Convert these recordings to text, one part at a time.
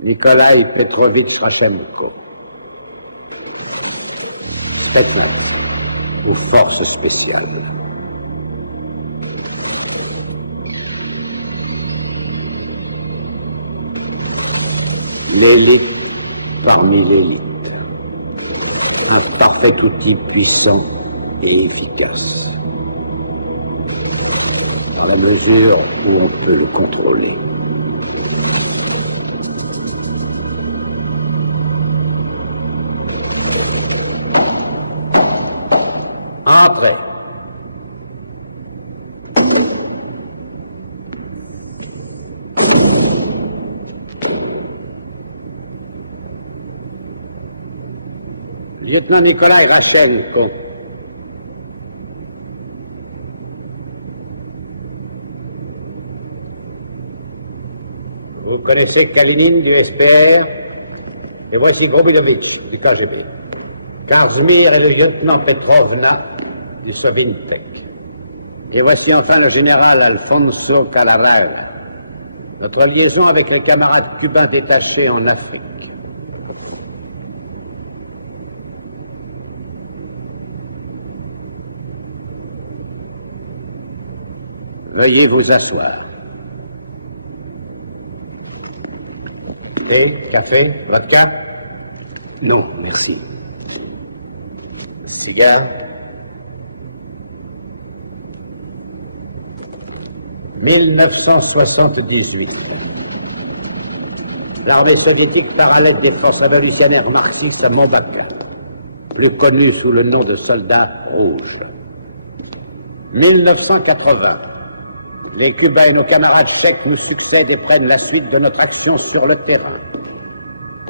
Nikolaï Petrovitch Rachenko, Spetsnaz, aux forces spéciales. L'élite parmi l'élite, un parfait outil puissant et efficace, dans la mesure où on peut le contrôler. Entrez. Lieutenant Nikolaï Rachenko. Vous connaissez Kalinine du SPR et voici Grobidovitch du KGB. Kazmir et le lieutenant Petrovna du Sovintek. Et voici enfin le général Alfonso Calarav, notre liaison avec les camarades cubains détachés en Afrique. Veuillez vous asseoir. Et café, vodka? Non, merci. Cigare? 1978. L'armée soviétique part à l'aide des forces révolutionnaires marxistes à Mombaka, plus connu sous le nom de soldats rouges. 1980. Les Cubains et nos camarades secs nous succèdent et prennent la suite de notre action sur le terrain.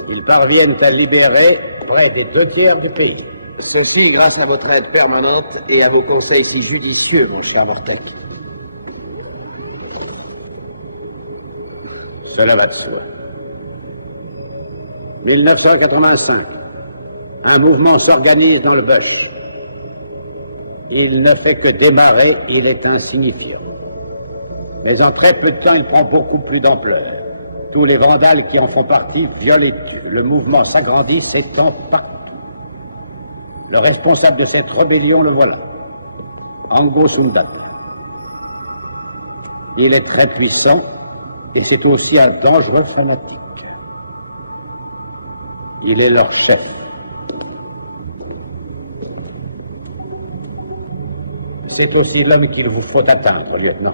Ils parviennent à libérer près des 2/3 du pays. Ceci grâce à votre aide permanente et à vos conseils si judicieux, mon cher Marquette. Cela va de soi. 1985. Un mouvement s'organise dans le bush. Il ne fait que démarrer, il est insignifiant. Mais en très peu de temps, il prend beaucoup plus d'ampleur. Tous les vandales qui en font partie violent et tuent. Le mouvement s'agrandit, s'étend partout. Le responsable de cette rébellion, le voilà. Ango Sundata. Il est très puissant et c'est aussi un dangereux fanatique. Il est leur chef. C'est aussi l'homme qu'il vous faut atteindre, lieutenant.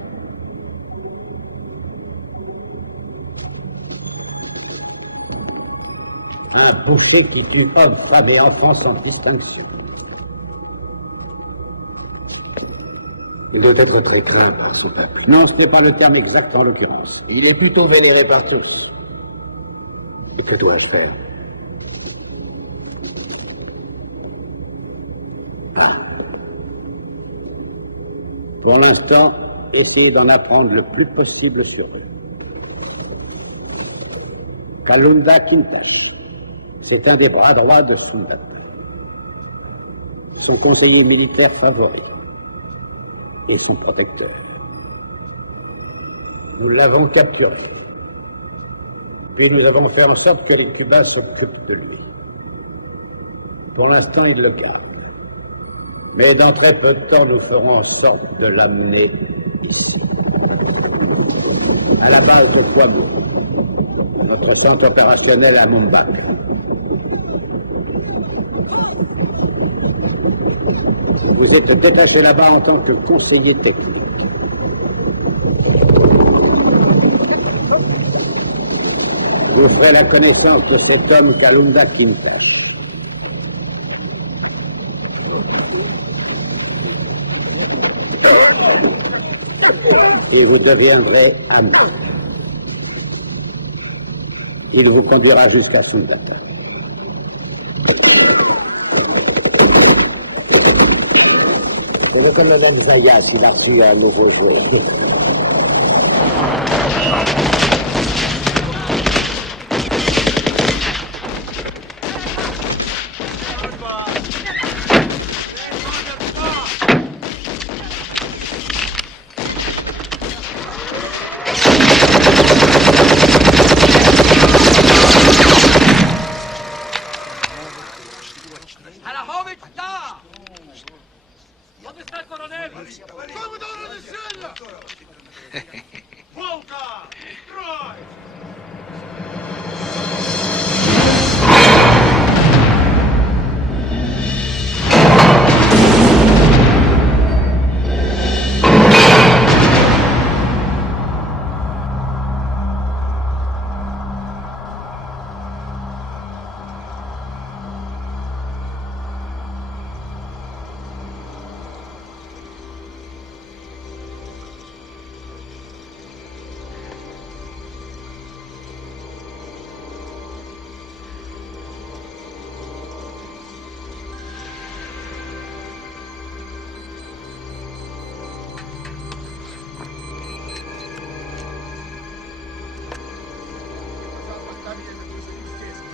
Un boucher qui tue hommes, femmes et enfants sans distinction. Il doit être très craint par son peuple. Non, ce n'est pas le terme exact en l'occurrence. Il est plutôt vénéré par tous. Et que dois-je faire? Ah. Pour l'instant, essayez d'en apprendre le plus possible sur eux. Kalunda Kintas. C'est un des bras droits de Sundata. Son conseiller militaire favori et son protecteur. Nous l'avons capturé. Puis nous avons fait en sorte que les Cubains s'occupent de lui. Pour l'instant, ils le gardent. Mais dans très peu de temps, nous ferons en sorte de l'amener ici. À la base de Kwame, notre centre opérationnel à Mombaka. Vous êtes détaché là-bas en tant que conseiller technique. Vous ferez la connaissance de cet homme Kalunda Kintas. Et vous deviendrez ami. Il vous conduira jusqu'à Sundata. C'est le commandant Zaya qui a reçu un nouveau jeu.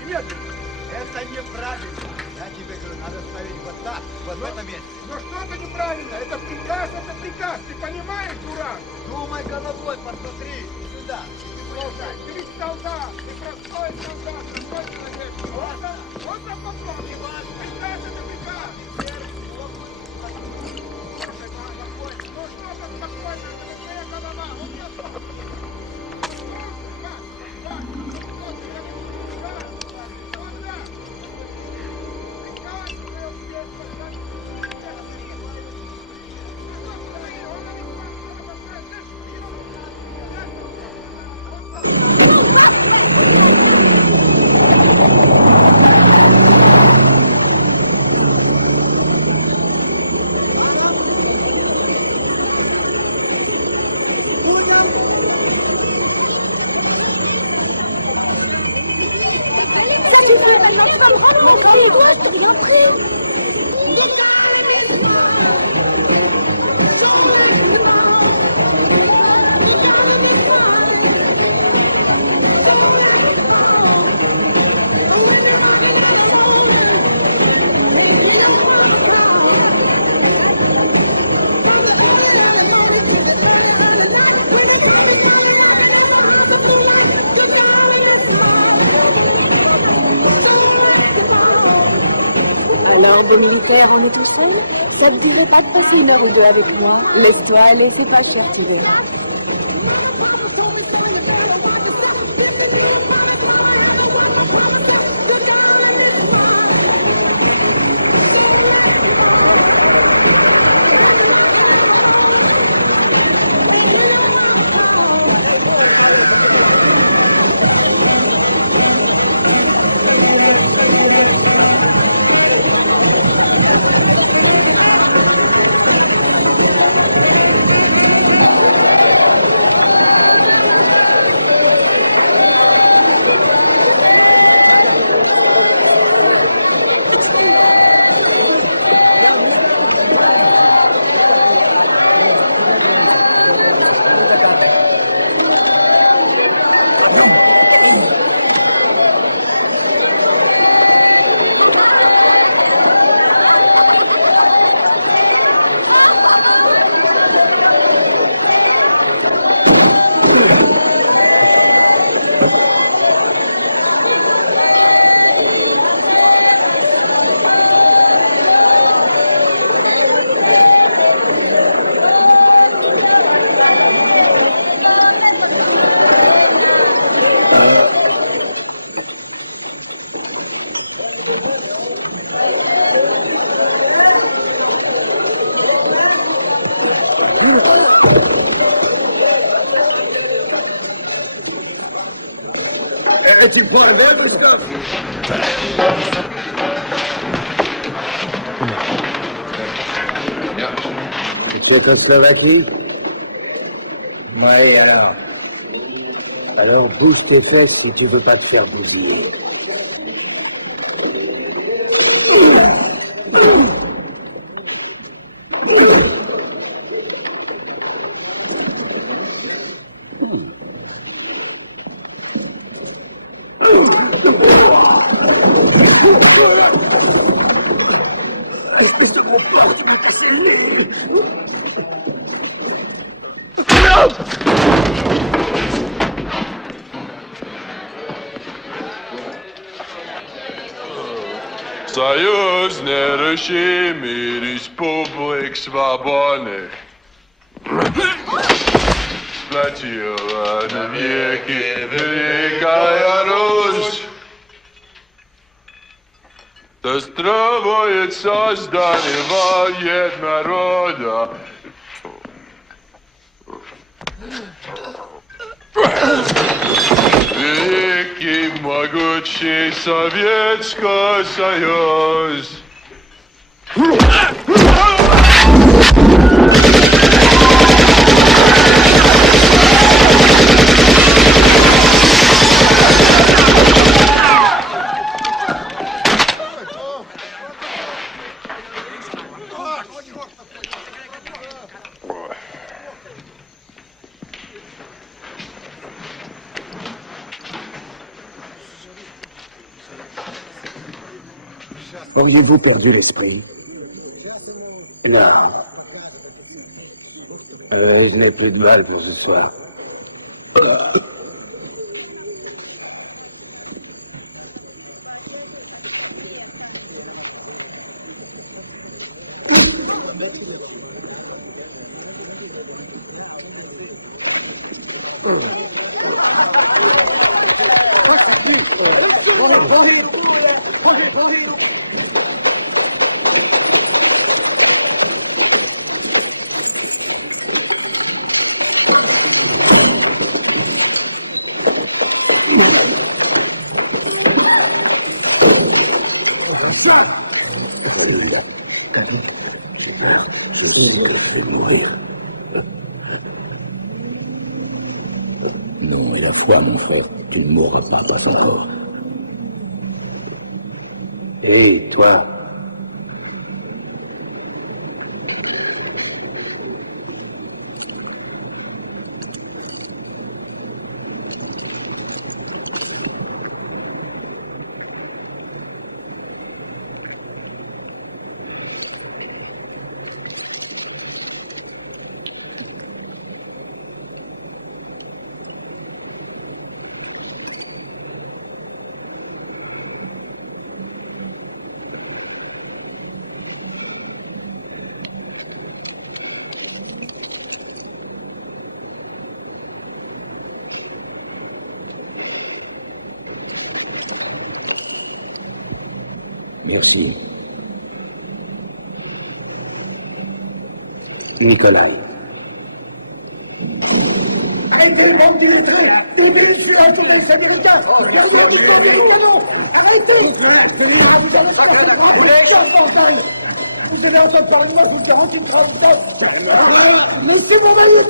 Немедленно. Это неправильно. Я тебе говорю, надо ставить вот так, вот в этом месте. Но что-то неправильно. Это приказ, Ты понимаешь, дурак? Думай головой, посмотри. Сюда. Ты ведь солдат. Ты простой солдат, простой человек. Вот там попробуй. Приказ это приказ. Ну что там спокойно, это твоя голова. Вот я что? Alors, des militaires, on est tout seul? Ça te dirait pas de passer une heure ou deux avec moi? Laisse-toi aller, fais pas cher, tu verras. Tu prends un vol, Gustave? Tchécoslovaquie? Oui, alors. Alors bouge tes fesses si tu veux pas te faire bousiller. Союзные республик свободных сплотила навеки Великая Русь. Достраивает создание воед народа. Великий могучий Советский Союз. Auriez-vous perdu l'esprit? Non. Je n'ai plus de mal pour ce soir. Non, il a froid, mon frère. Tu ne mourras pas encore. Et toi? Merci. Nikolai. Arrêtez le banc du métro! Tout est ici à tourner les Américains! Derrière du camp des canons! Arrêtez! Vous allez pas se prendre bordel! Vous allez entendre parler de moi, je vous garantis une traduction! Monsieur mon maillot!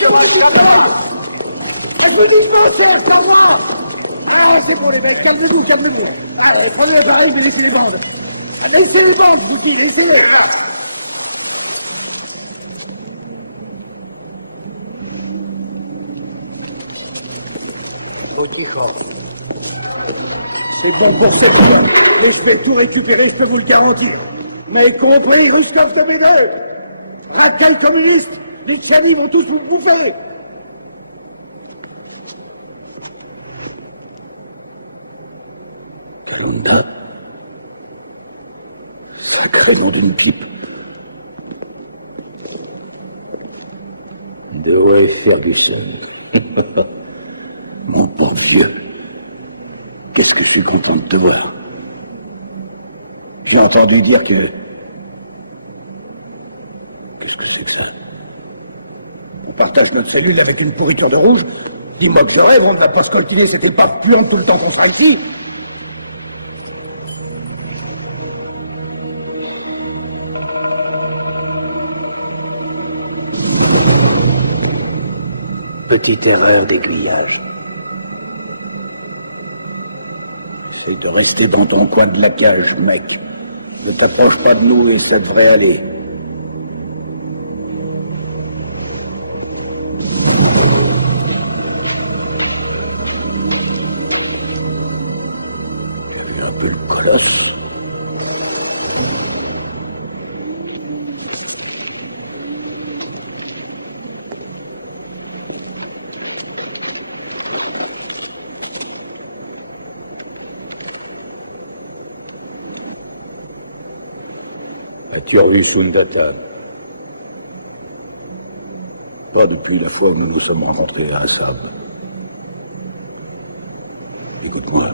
C'est moi qui travaille! Je vous dis non, c'est sans moi! Ah, c'est bon les mecs, calmez-vous, calmez-vous! Allez, prenez l'appareil, je vais laisser les bandes! Laissez les bandes, je vous dis, laissez-les! C'est bon pour cette fois. Laissez tout récupérer, je peux vous le garantir. Mais compris, Rouskov de Bédé. À quel communiste? Les Tsanis vont tous vous bouffer. Kalunda. Sacré nom d'une pipe. De Ferguson. Mon bon vieux. Qu'est-ce que je suis content de te voir. J'ai entendu dire que... Qu'est-ce que c'est que ça? On partage notre cellule avec une pourriture de rouge. Dis-moi que de rêve, on ne va pas se coltiner, c'était pas puant tout le temps qu'on sera ici. Petite erreur d'aiguillage. C'est de rester dans ton coin de la cage, mec. Ne t'approche pas de nous et ça devrait aller. Perdu le colosse. As-tu revu Sundata? Pas depuis la fois où nous nous sommes rencontrés à Assad. Écoute-moi,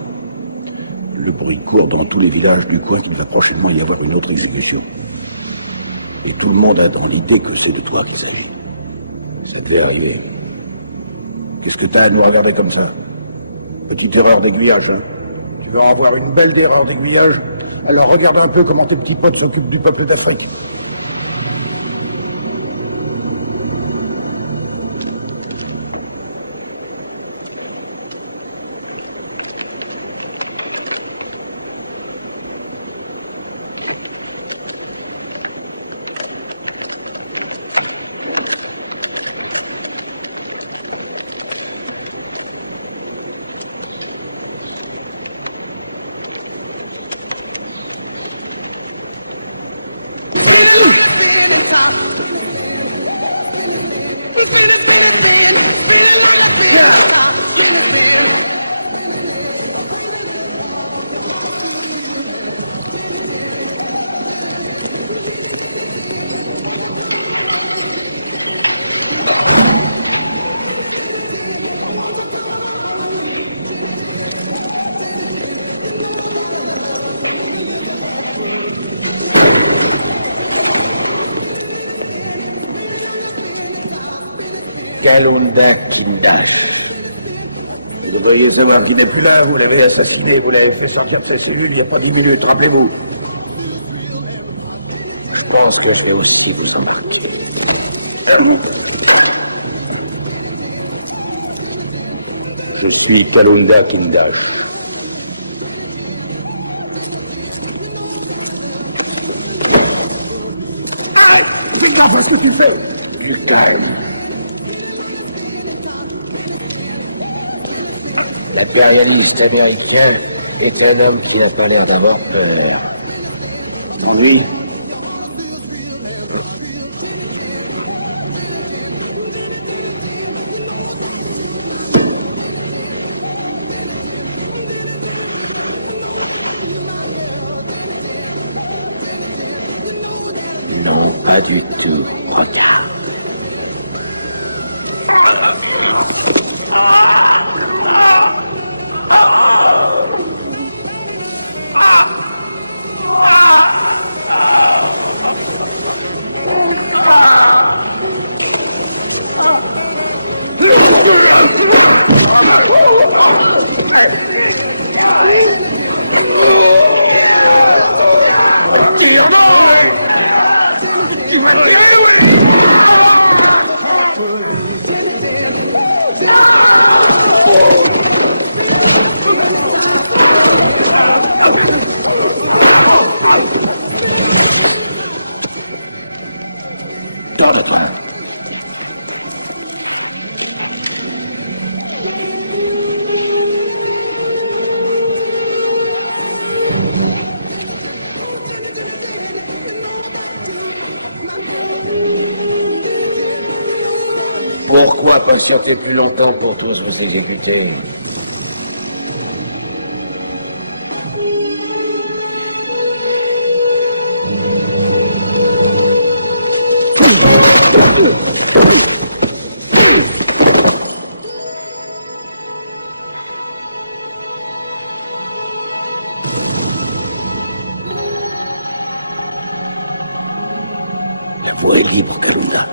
le bruit court dans tous les villages du coin qu'il va prochainement y avoir une autre exécution. Et tout le monde a dans l'idée que c'est de toi, vous savez. Ça devait arriver. Qu'est-ce que t'as à nous regarder comme ça? Petite erreur d'aiguillage, hein? Tu vas avoir une belle erreur d'aiguillage. Alors regarde un peu comment tes petits potes s'occupent du peuple d'Afrique. Kalunda Kindash. Vous devriez savoir qu'il n'est plus là, vous l'avez assassiné, vous l'avez fait sortir de ses cellules il n'y a pas 10 minutes, rappelez-vous. Je pense que j'ai aussi des remarques. Je suis Kalunda Kindash. Qu'est-ce que tu fais? Du calme. L'impérialiste américain est un homme qui n'a pas l'air d'avoir peur. Oui. Non, pas du tout. Regarde. Pourquoi patienter plus longtemps pour tous vous exécuter? La voie est libre, Kalunda.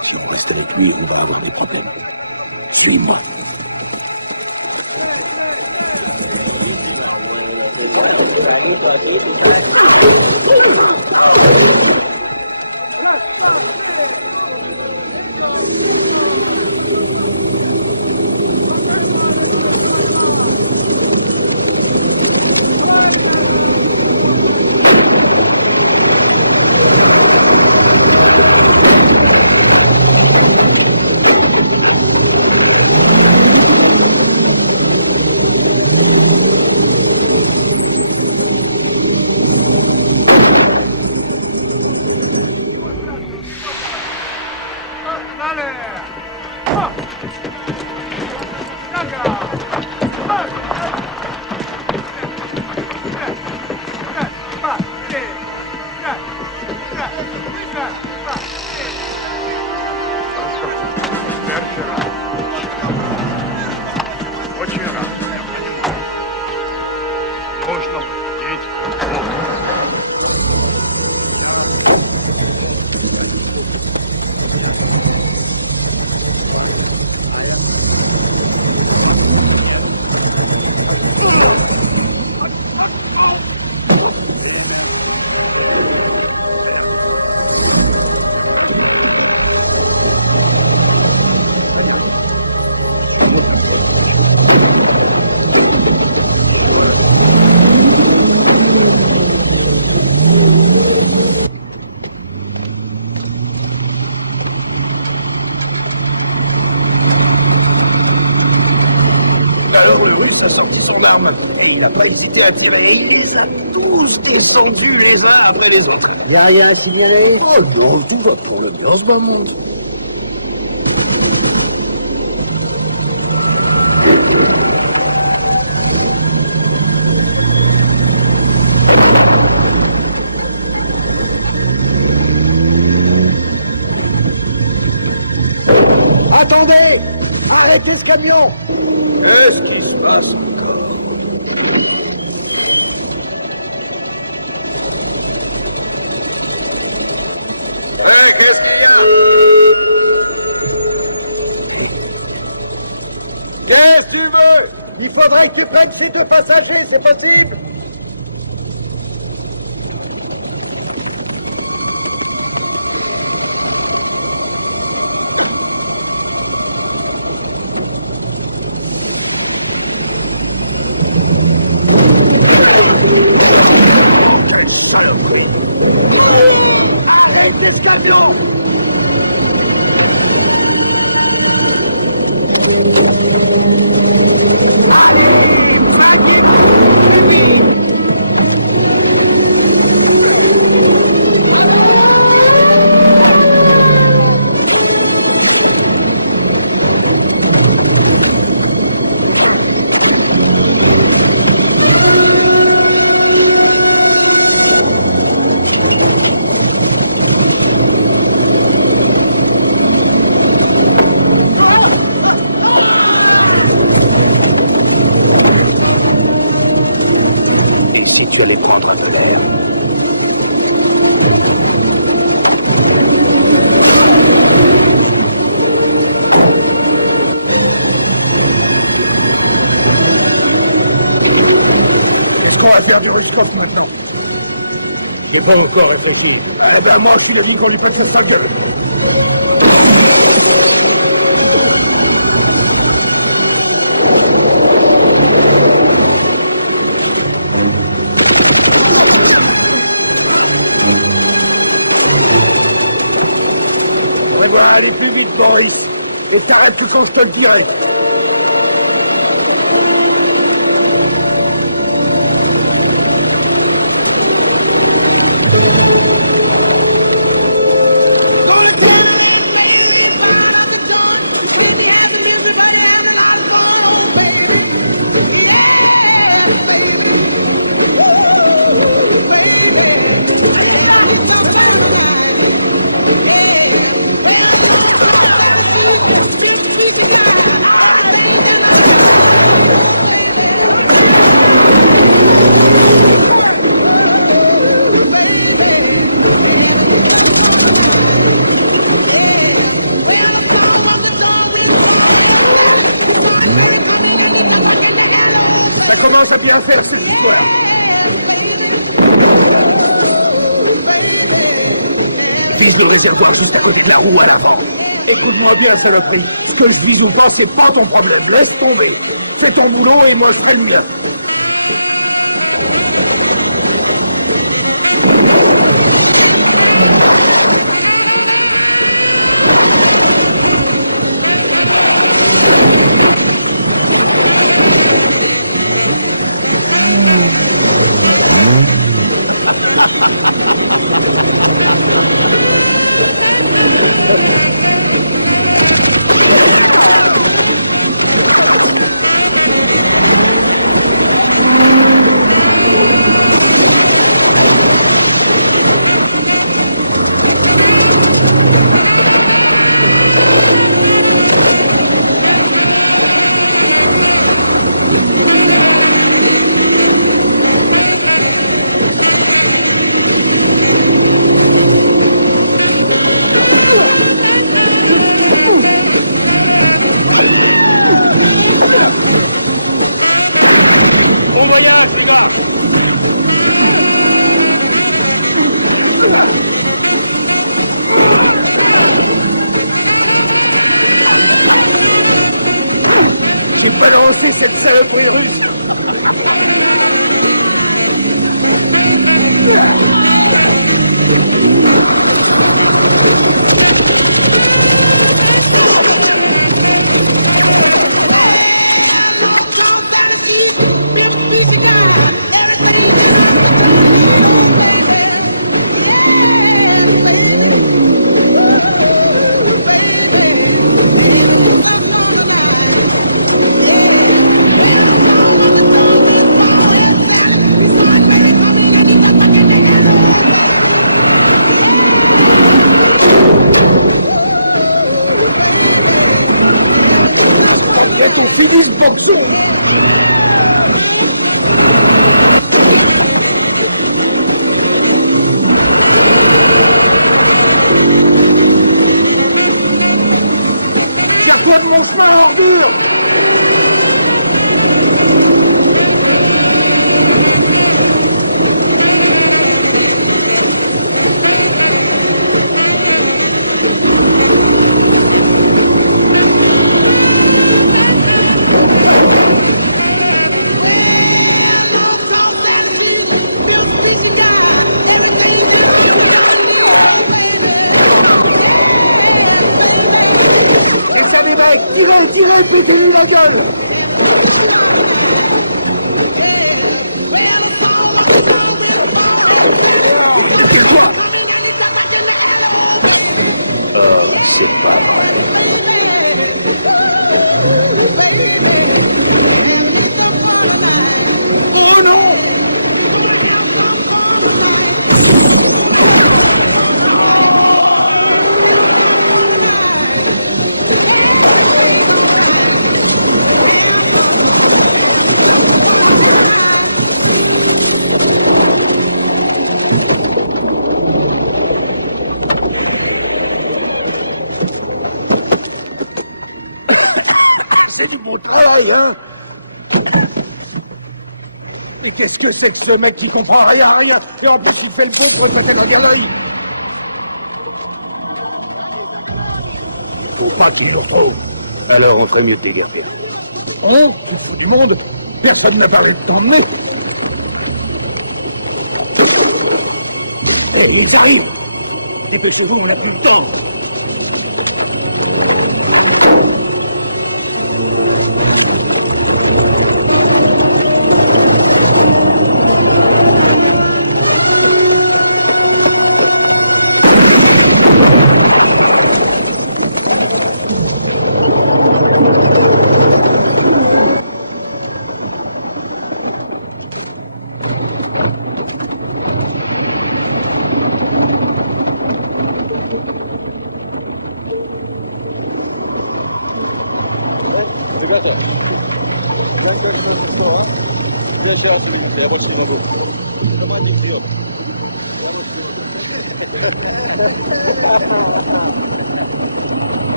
Si on reste avec lui, on va avoir des problèmes. Suis-moi. Очень рад. Можно петь. Alors le russe a sorti son arme et il n'a pas hésité à tirer. Et il les a tous descendus les uns après les autres. Il n'y a rien à signaler? Oh non, tout va tourner bien en ce moment. Attendez! Arrêtez ce camion! Qu'est-ce qui se passe? Ouais, qu'est-ce qu'il y a? Qu'est-ce que tu veux? Il faudrait que tu prennes suite aux passagers, c'est possible? Arrêtez ce camion! Et si tu allais prendre un peu d'air? Qu'est-ce qu'on va faire du ruscope maintenant? J'ai pas encore réfléchi. Eh ben moi, je lui ai dit qu'on lui fasse le sale gueule. Eh ben, allez plus vite, Boris. Et t'arrêtes que quand je te le dirai. Ça commence à bien faire cette histoire. Vise le réservoir juste à côté de la roue à l'avant. Écoute-moi bien, saloperie. Ce que je dis ou pas, c'est pas ton problème. Laisse tomber. Fais ton boulot et moi je ferai le mien. J'ai balancé cette saloperie russe. C'est aussi vite, boxon. Tire-toi de mon chemin, ordure. Tirez, foutez-lui la gueule. C'est pas vrai. Oh non! C'est du beau travail, hein? Et qu'est-ce que c'est que ce mec qui comprend rien, rien? Et en plus, il fait le beau pour éclater la galerie. Faut pas qu'il le prouve. Alors on ferait mieux de dégager. Oh, du monde, personne n'a parlé de t'emmener. Eh, ils arrivent. Dépêchons-nous, on n'a plus le temps.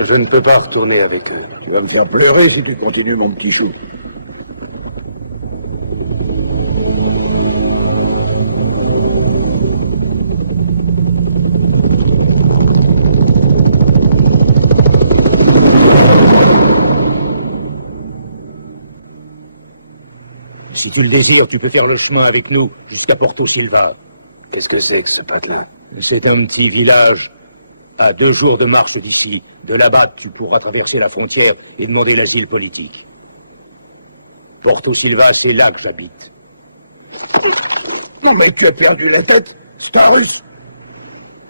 Je ne peux pas retourner avec eux. Tu vas me faire pleurer si tu continues, mon petit chou. Si tu le désires, tu peux faire le chemin avec nous jusqu'à Porto Silva. Qu'est-ce que c'est que ce patelin? C'est un petit village à 2 jours de marche d'ici. De là-bas, tu pourras traverser la frontière et demander l'asile politique. Porto Silva, c'est là que j'habite. Non mais tu as perdu la tête, c'est un russe.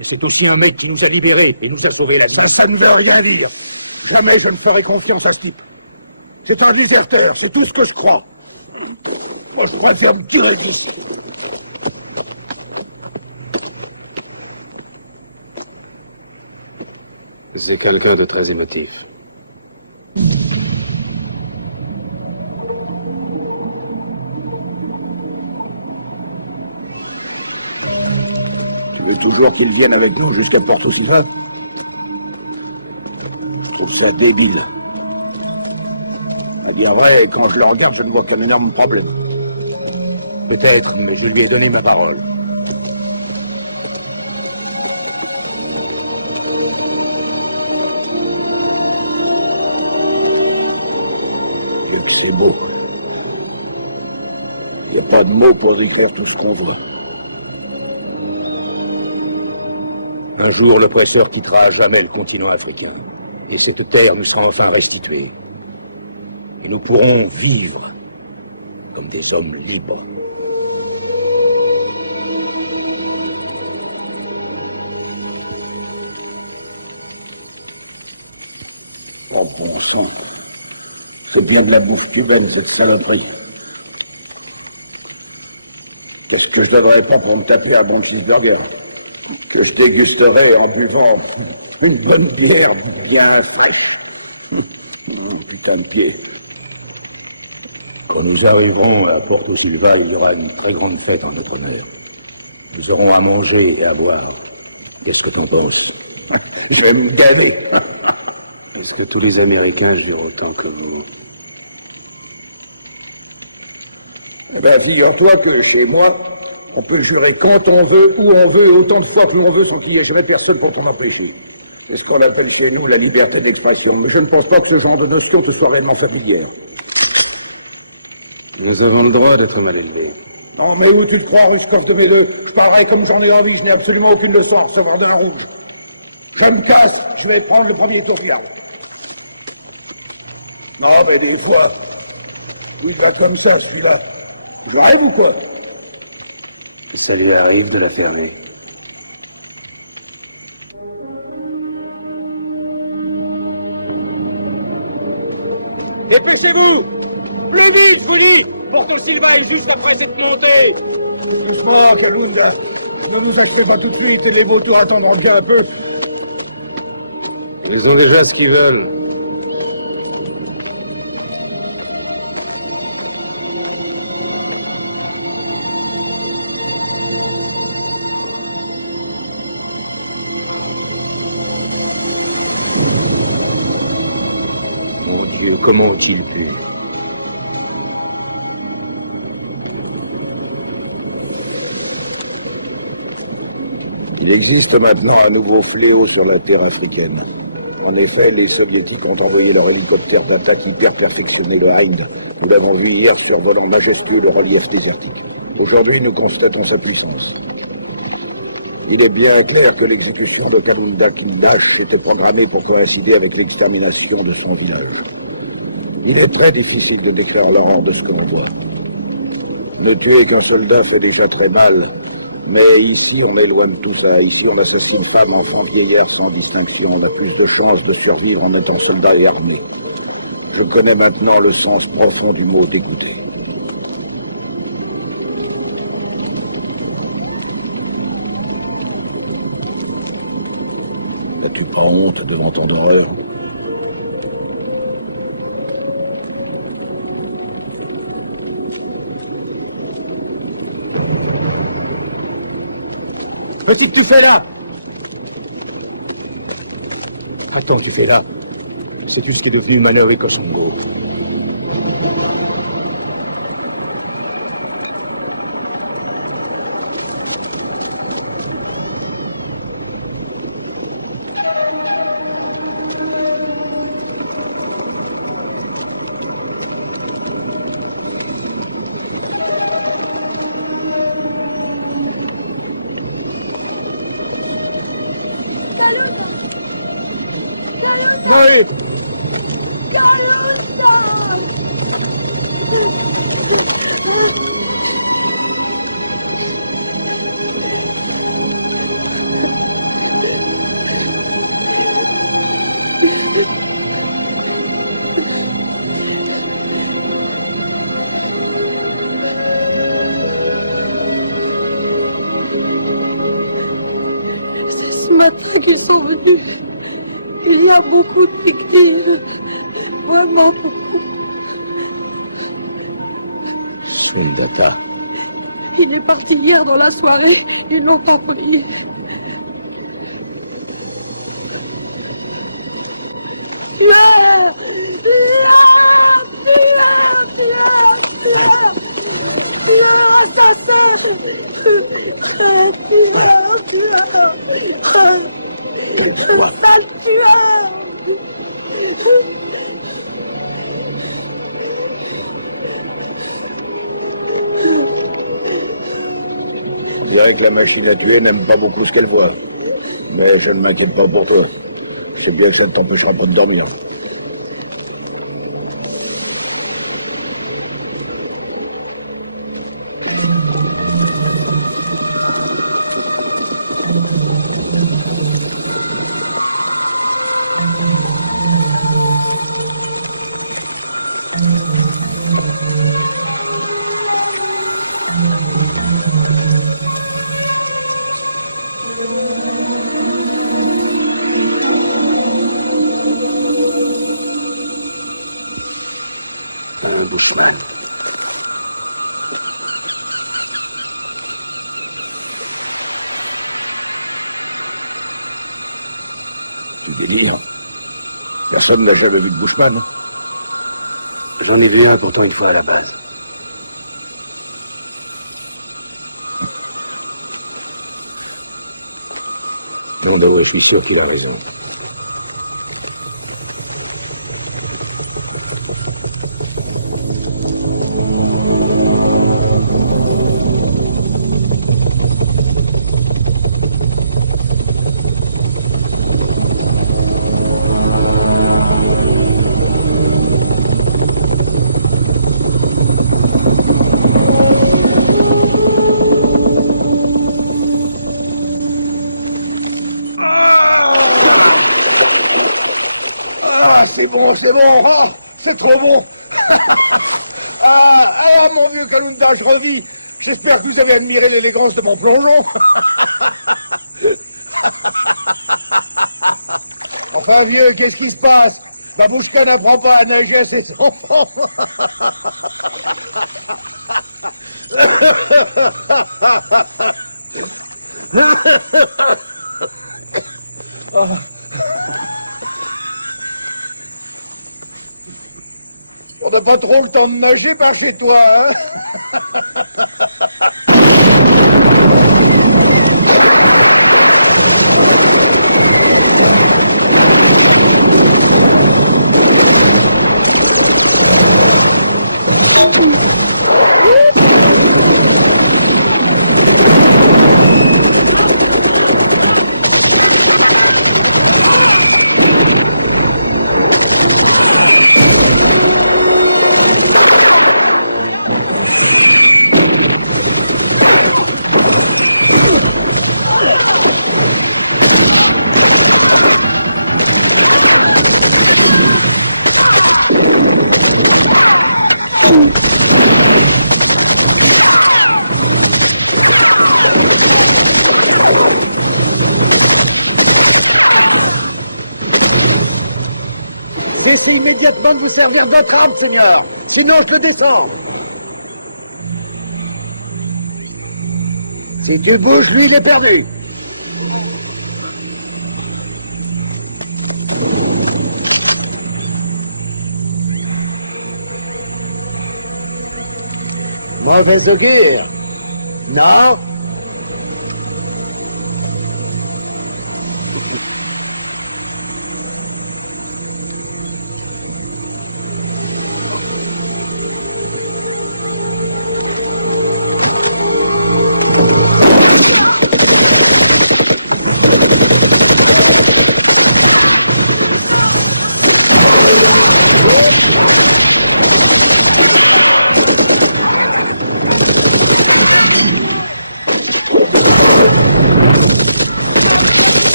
Et c'est aussi un mec qui nous a libérés et nous a sauvé la vie. Ça ne veut rien dire. Jamais je ne ferai confiance à ce type. C'est un déserteur, c'est tout ce que je crois. Moi, je préfère me tirer d'ici. C'est quelqu'un de très émotif. Tu veux toujours qu'ils viennent avec nous jusqu'à Porto Silva? Je trouve ça débile. À dire vrai, quand je le regarde, je ne vois qu'un énorme problème. Peut-être, mais je lui ai donné ma parole. C'est beau. Il n'y a pas de mots pour décrire tout ce qu'on voit. Un jour, l'oppresseur quittera à jamais le continent africain. Et cette terre nous sera enfin restituée. Et nous pourrons vivre comme des hommes libres. Oh bon sang. C'est bien de la bouffe cubaine, cette saloperie. Qu'est-ce que je donnerais pas pour me taper un bon cheeseburger que je dégusterais en buvant une bonne bière bien fraîche. Putain de pied. Quand nous arriverons à Porto Silva, il y aura une très grande fête en notre honneur. Nous aurons à manger et à boire. Qu'est-ce que t'en penses? Je vais me gaver. Est-ce que tous les Américains jouent autant que nous? Eh ben, figure-toi que chez moi, on peut jurer quand on veut, où on veut, et autant de fois que l'on veut, sans qu'il n'y ait jamais personne pour t'en empêcher. C'est ce qu'on appelle chez nous la liberté d'expression. Mais je ne pense pas que ce genre de notion te soit réellement familière. Nous avons le droit d'être mal élevés. Non, mais où tu te crois, russe de mes deux? Je parlerai comme j'en ai envie, je n'ai absolument aucune leçon à recevoir d'un rouge. Je me casse, je vais prendre le premier tour là. Non, mais des fois, il va comme ça, celui-là. Je rêve ou quoi? Ça lui arrive de la fermer. Dépêchez-vous! Plus vite, je vous dis! Porto Silva est juste après cette montée! Doucement, Kalunda. Ne nous achetez pas tout de suite et les vautours attendront bien un peu. Ils ont déjà ce qu'ils veulent. Mon Dieu, comment ont-ils pu? Il existe maintenant un nouveau fléau sur la terre africaine. En effet, les Soviétiques ont envoyé leur hélicoptère d'attaque hyper perfectionné, le Hind. Nous l'avons vu hier survolant majestueux le relief désertique. Aujourd'hui, nous constatons sa puissance. Il est bien clair que l'exécution de Kalunda Kindash était programmée pour coïncider avec l'extermination de son village. Il est très difficile de décrire l'horreur de ce que l'on voit. Ne tuer qu'un soldat fait déjà très mal, mais ici on est loin de tout ça. Ici on assassine femmes, enfants, vieillards sans distinction. On a plus de chances de survivre en étant soldat et armé. Je connais maintenant le sens profond du mot dégoûté. N'as-tu pas honte devant ton horreur? Qu'est-ce que tu fais là? Attends, tu fais là. C'est plus ce qui est devenu Manoa Kosongo. Oui. Ce matin, ils sont venus. Il y a beaucoup de victimes. Vraiment beaucoup. Soldata. Il est parti hier dans la soirée. Ils l'ont pas pris. Je dirais que la machine à tuer n'aime pas beaucoup ce qu'elle voit. Mais je ne m'inquiète pas pour toi. Je sais bien que ça ne t'empêchera pas de dormir. délire. Personne n'a jamais vu de Bushman. J'en ai vu un pourtant une fois à la base. Non, mais ouais, je suis sûr qu'il a raison. C'est bon, oh, c'est trop bon. Mon vieux Kalunda, je revis. J'espère que vous avez admiré l'élégance de mon plongeon. Enfin, vieux, qu'est-ce qui se passe? Babouska n'apprend pas à nager à ses enfants. On n'a pas trop le temps de nager par chez toi, hein? Cessez immédiatement de vous servir de votre arme, Seigneur. Sinon, je le descends. Si tu bouges, lui, il est perdu. Mauvaise augure. Non.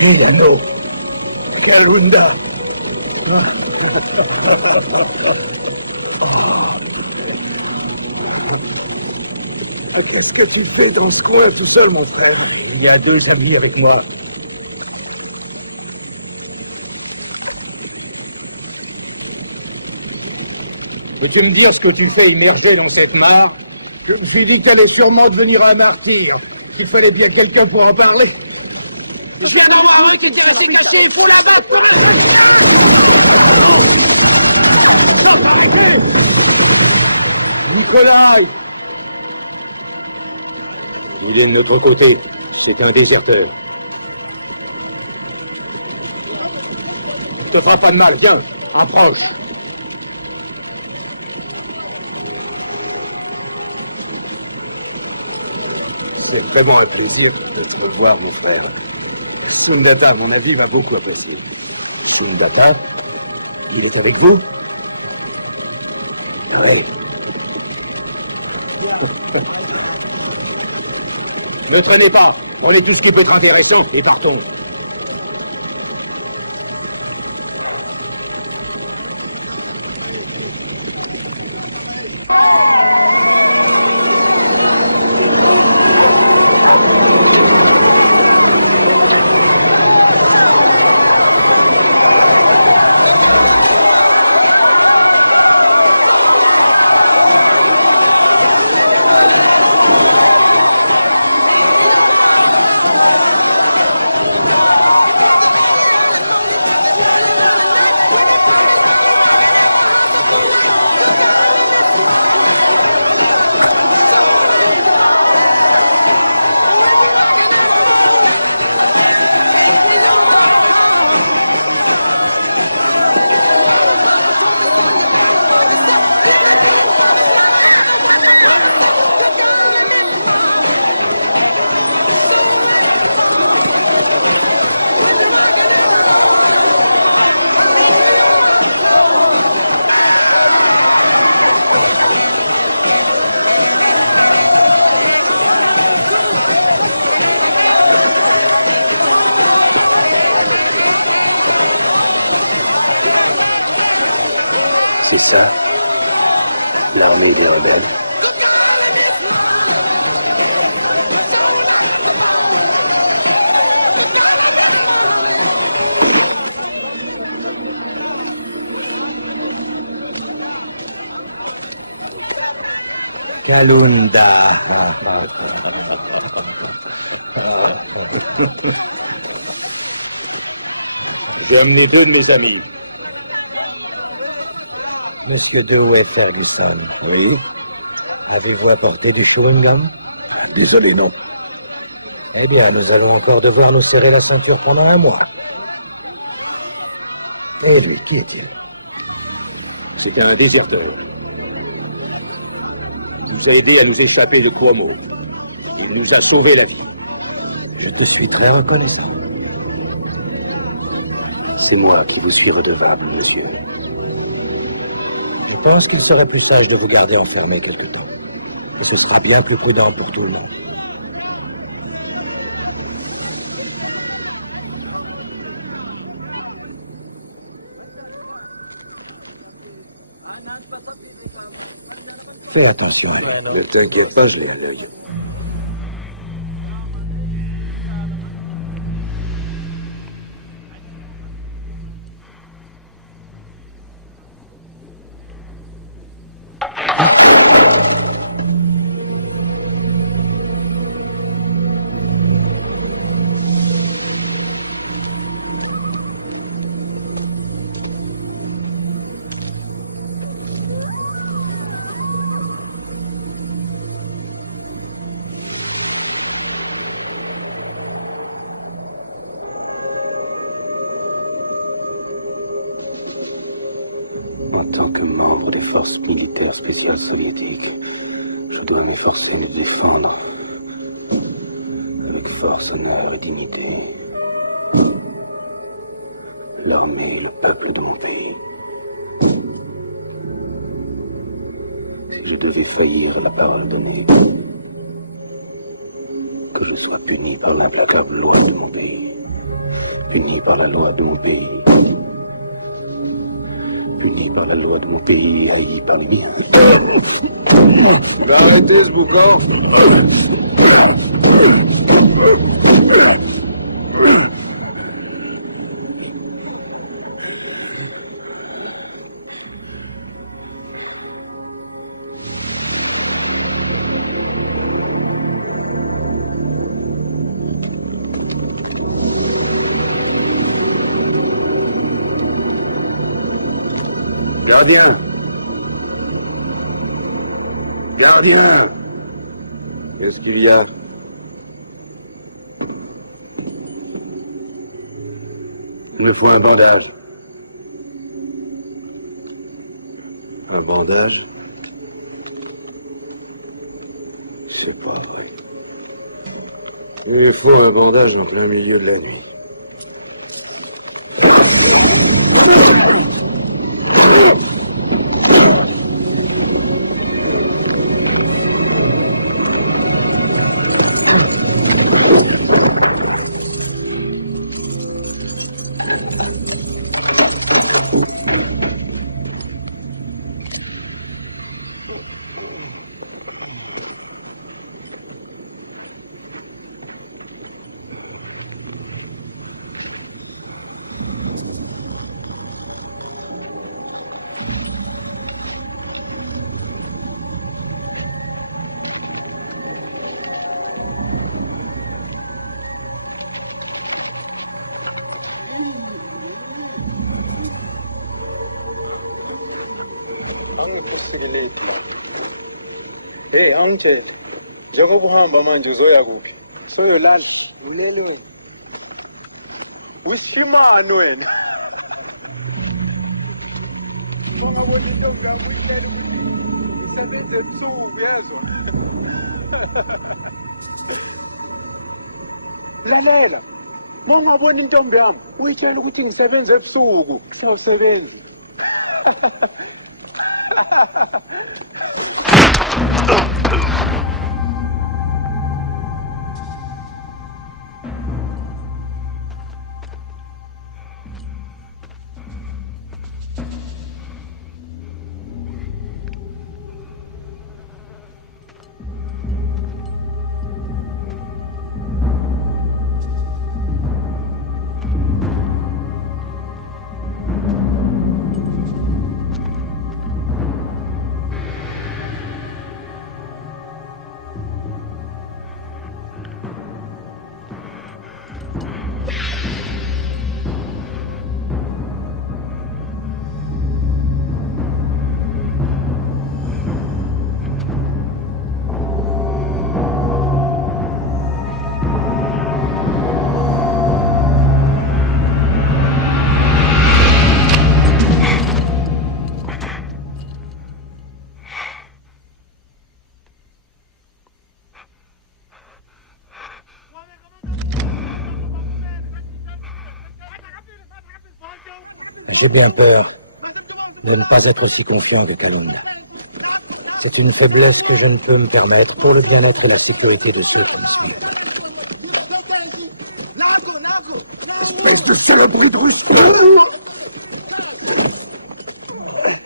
Milano, Kalunda. Qu'est-ce que tu fais dans ce coin tout seul, mon frère? Il y a deux amis avec moi. Peux-tu me dire ce que tu fais immergé dans cette mare? Je me suis dit qu'elle allait sûrement devenir un martyr. Il fallait bien quelqu'un pour en parler. Je viens d'en voir un qui était resté caché, il faut l'abattre pour le... Nicolas! Il est de notre côté. C'est un déserteur. Ne te fera pas de mal, viens, approche. C'est vraiment un plaisir de te revoir, mon frère. Sundata, à mon avis, va beaucoup apprécier. Sundata? Il est avec vous? Oui. Ne traînez pas. Prenez tout ce qui peut être intéressant et partons. C'est ça, l'armée des rebelles. Kalunda. J'ai amené deux de mes amis. Monsieur Dewey Ferguson. Oui. Avez-vous apporté du chewing-gum? Désolé, non. Eh bien, nous allons encore devoir nous serrer la ceinture pendant un mois. Et lui, qui est-il? C'était un déserteur. Il nous a aidés à nous échapper de Cuomo. Il nous a sauvé la vie. Je te suis très reconnaissant. C'est moi qui vous suis redevable, monsieur. Je pense qu'il serait plus sage de vous garder enfermé quelque temps. Et ce sera bien plus prudent pour tout le monde. Fais attention à lui. Ne t'inquiète pas, je l'ai à l'œil. En tant que membre des forces militaires spéciales soviétiques, je dois m'efforcer de me défendre avec force, honneur et dignité. L'armée et le peuple de mon pays. Si je devais faillir à la parole donnée, que je sois puni par l'implacable loi de mon pays, puni par la loi de mon pays. Puni par la loi de mon pays, haï par les biens. Tu vas arrêter ce boucan? Gardien! Gardien! Qu'est-ce qu'il y a? Il me faut un bandage. Un bandage? C'est pas vrai. Il faut un bandage en plein milieu de la nuit. Ante njengokuhamba manje uzoya kuphi? Soyolala ulele. Usimani wena? Ungabona into ngami isebenze ebusuku yezwa. Lalela. Mawungabona intombi yami uyitshela ukuthi ngisebenza ebusuku, siyawusebenza. J'ai bien peur de ne pas être si confiant que Kalinda. C'est une faiblesse que je ne peux me permettre pour le bien-être et la sécurité de ceux qui me suivent. Espèce de saloperie de russe!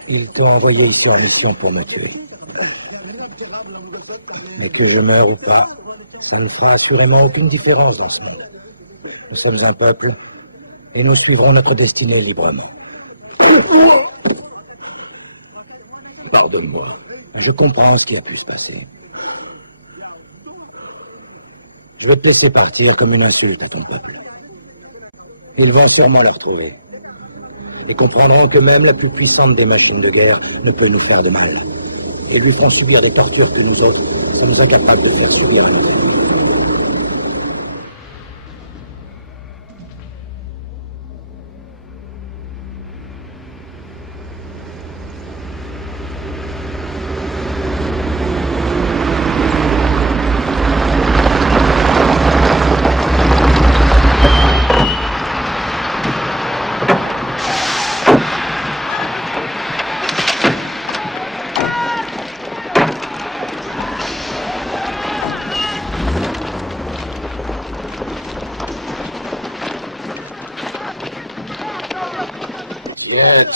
Ils t'ont envoyé ici en mission pour me tuer. Mais que je meure ou pas, ça ne fera assurément aucune différence dans ce monde. Nous sommes un peuple et nous suivrons notre destinée librement. Pardonne-moi. Je comprends ce qui a pu se passer. Je vais te laisser partir comme une insulte à ton peuple. Ils vont sûrement le retrouver. Et comprendront que même la plus puissante des machines de guerre ne peut nous faire de mal. Et lui feront subir des tortures que nous autres sommes incapables de faire subir à nous.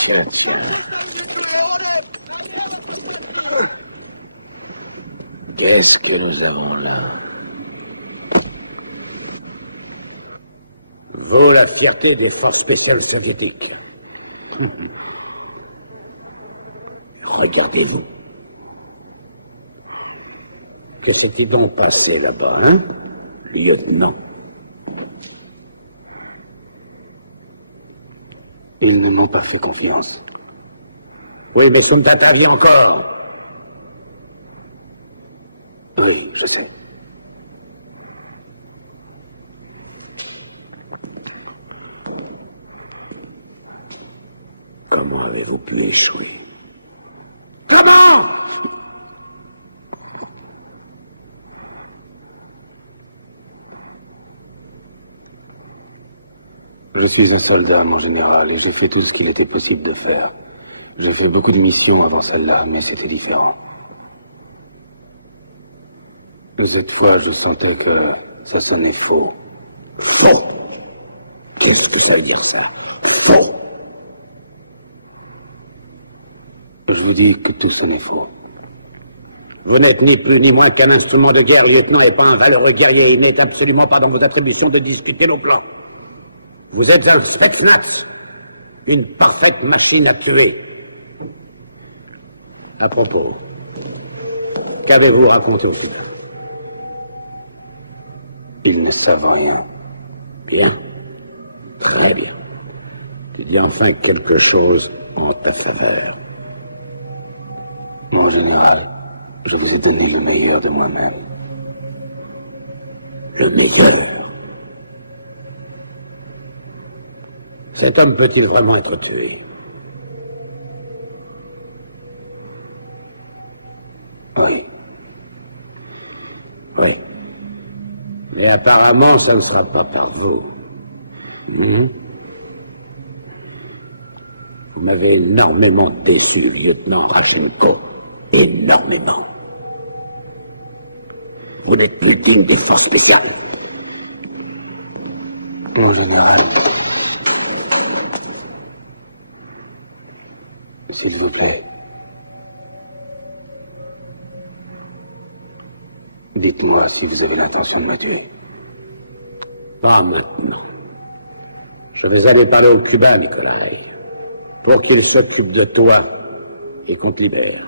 Tiens. Qu'est-ce que nous avons là? Vaut la fierté des forces spéciales soviétiques. Regardez-vous. Que s'est-il donc passé là-bas, hein, lieutenant? Ils ne m'ont pas fait confiance. Oui, mais Sundata vit encore. Oui, je sais. Comment avez-vous pu échouer? Comment? Je suis un soldat, mon général, et j'ai fait tout ce qu'il était possible de faire. J'ai fait beaucoup de missions avant celle-là, mais c'était différent. Cette fois, je sentais que ça sonnait faux. Faux? Qu'est-ce que ça veut dire, ça? Faux? Je vous dis que tout sonnait faux. Vous n'êtes ni plus ni moins qu'un instrument de guerre, lieutenant, et pas un valeureux guerrier. Il n'est absolument pas dans vos attributions de discuter nos plans. Vous êtes un Spetsnaz, une parfaite machine à tuer. À propos, qu'avez-vous raconté au Sud? Ils ne savent rien. Bien. Très bien. Il y a enfin quelque chose en ta faveur. Mon général, je vous ai donné le meilleur de moi-même. Le meilleur? Cet homme peut-il vraiment être tué? Oui. Oui. Mais apparemment, ça ne sera pas par vous. Vous m'avez énormément déçu, lieutenant Radchenko. Énormément. Vous n'êtes plus digne des forces spéciales. Mon général, s'il vous plaît, dites-moi si vous avez l'intention de me tuer. Pas maintenant. Je vais aller parler au Cubain, Nikolai, pour qu'il s'occupe de toi et qu'on te libère.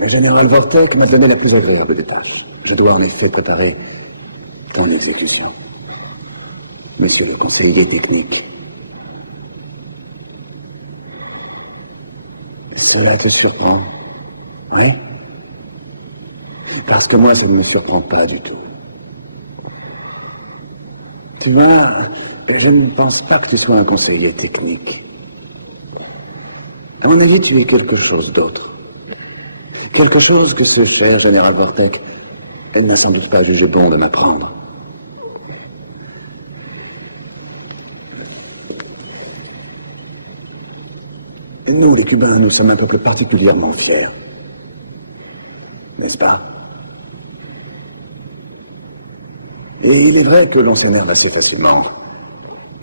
Le général Vortek m'a donné la plus agréable des tâches. Je dois en effet préparer ton exécution. Monsieur le conseiller technique, cela te surprend, hein? Parce que moi, ça ne me surprend pas du tout. Tu vois, je ne pense pas que tu sois un conseiller technique. À mon avis, tu es quelque chose d'autre. Quelque chose que ce cher général Vortek, elle n'a sans doute pas jugé bon de m'apprendre. Nous, les Cubains, nous sommes un peuple particulièrement fier. N'est-ce pas? Et il est vrai que l'on s'énerve assez facilement.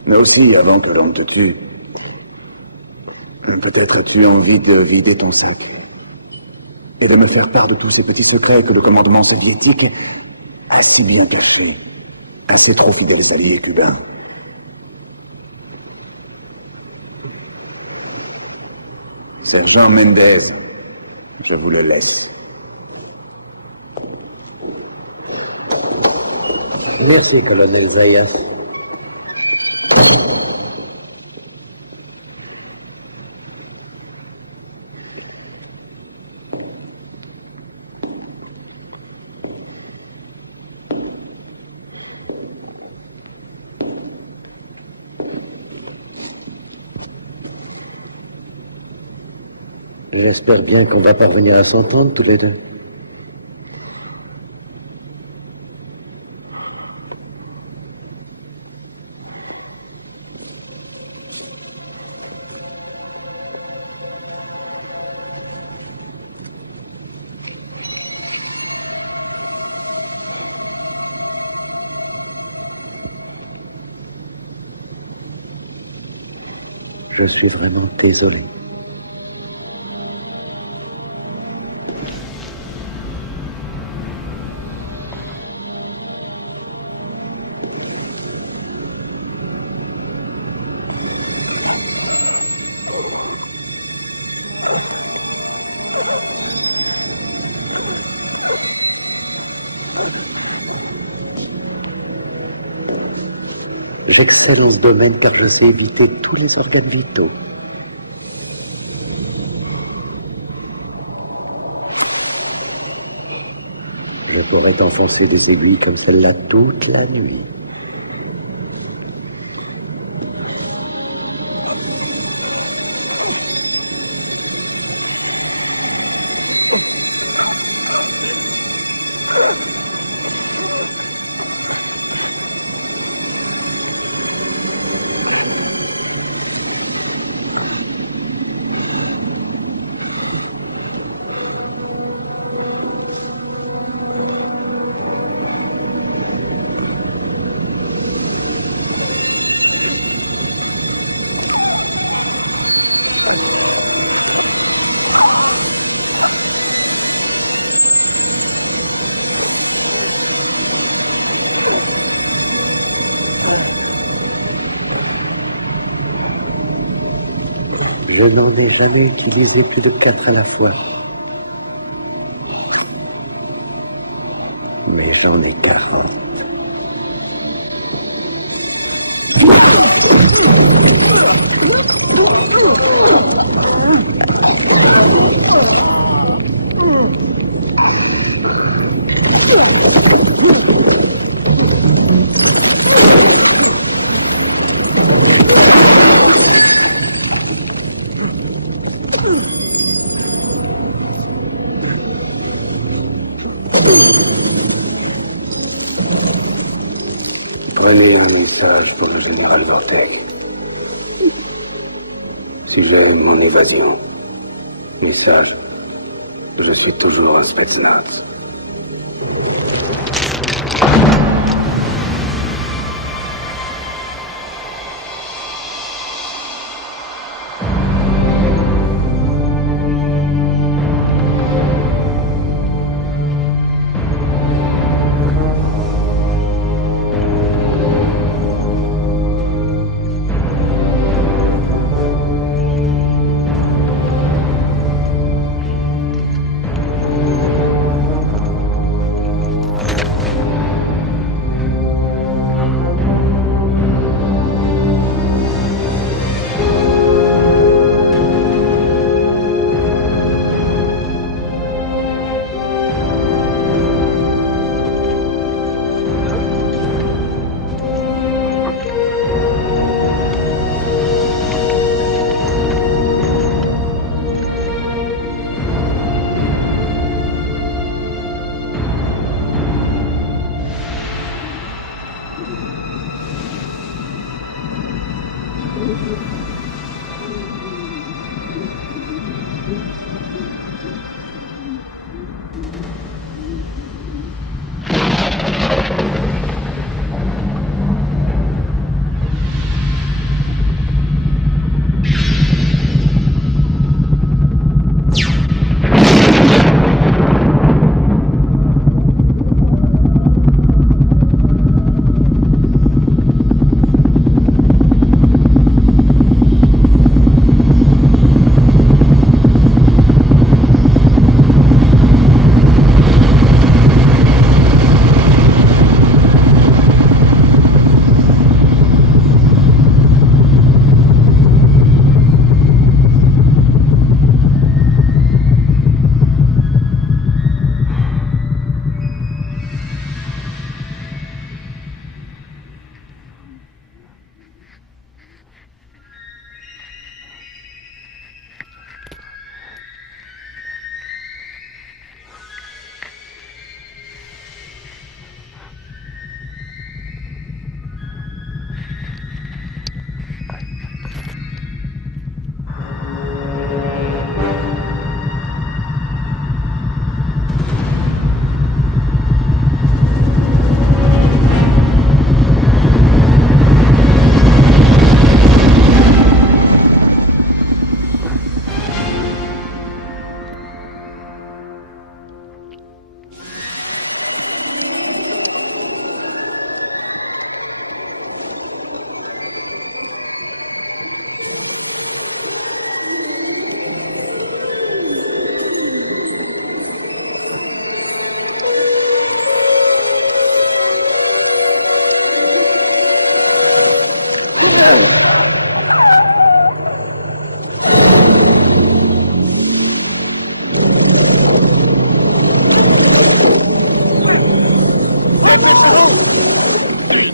Mais aussi, avant que l'on ne te tue, peut-être as-tu envie de vider ton sac et de me faire part de tous ces petits secrets que le commandement soviétique a si bien cachés à ses trop fidèles alliés cubains. Sergent Mendez, je vous le laisse. Merci, colonel Zayas. J'espère bien qu'on va parvenir à s'entendre tous les deux. Je suis vraiment désolé. J'excelle dans ce domaine car je sais éviter tous les organes vitaux. Je pourrais t'enfoncer des aiguilles comme celle-là toute la nuit. Je n'en ai jamais utilisé plus de 4 à la fois. Mais j'en ai 40. Prenez un message pour le général Vortek. S'il aime mon évasion, message, je suis toujours un Spetsnaz.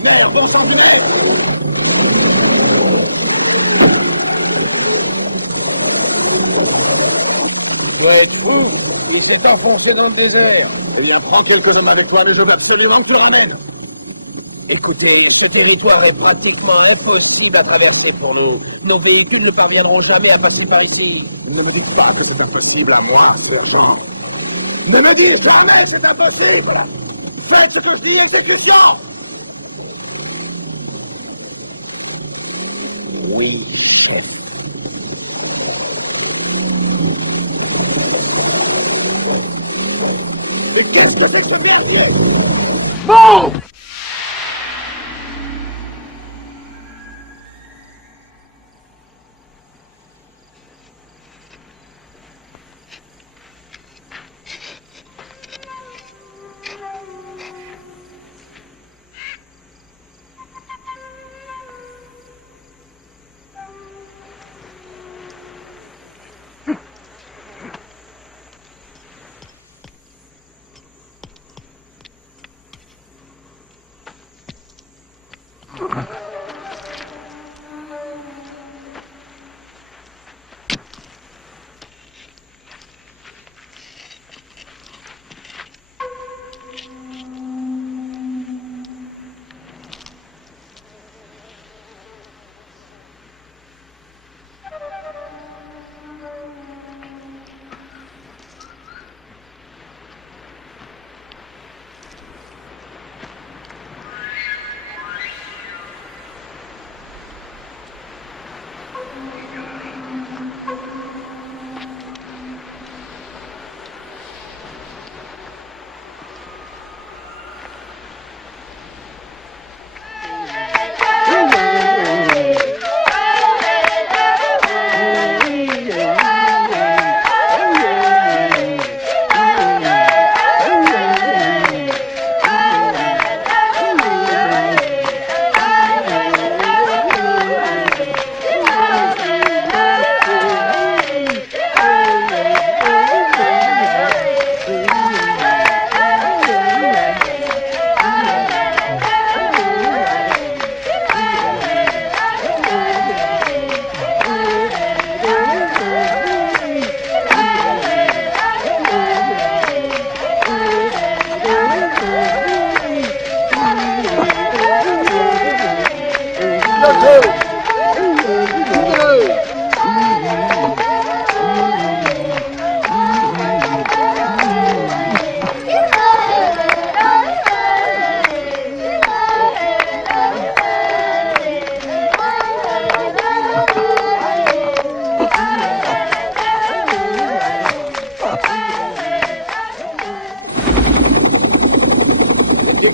Merde, bon sang de merde! Tu dois être fou! Il s'est enfoncé dans le désert. Il prends quelques hommes avec toi, mais je veux absolument que tu le ramènes. Écoutez, ce territoire est pratiquement impossible à traverser pour nous. Nos véhicules ne parviendront jamais à passer par ici. Ne me dites pas que c'est impossible à moi, sergent. Ne me dites jamais que c'est impossible. Faites ce que je dis, exécution. Oui, chef. Mais qu'est-ce que c'est que ce merdier? Bon!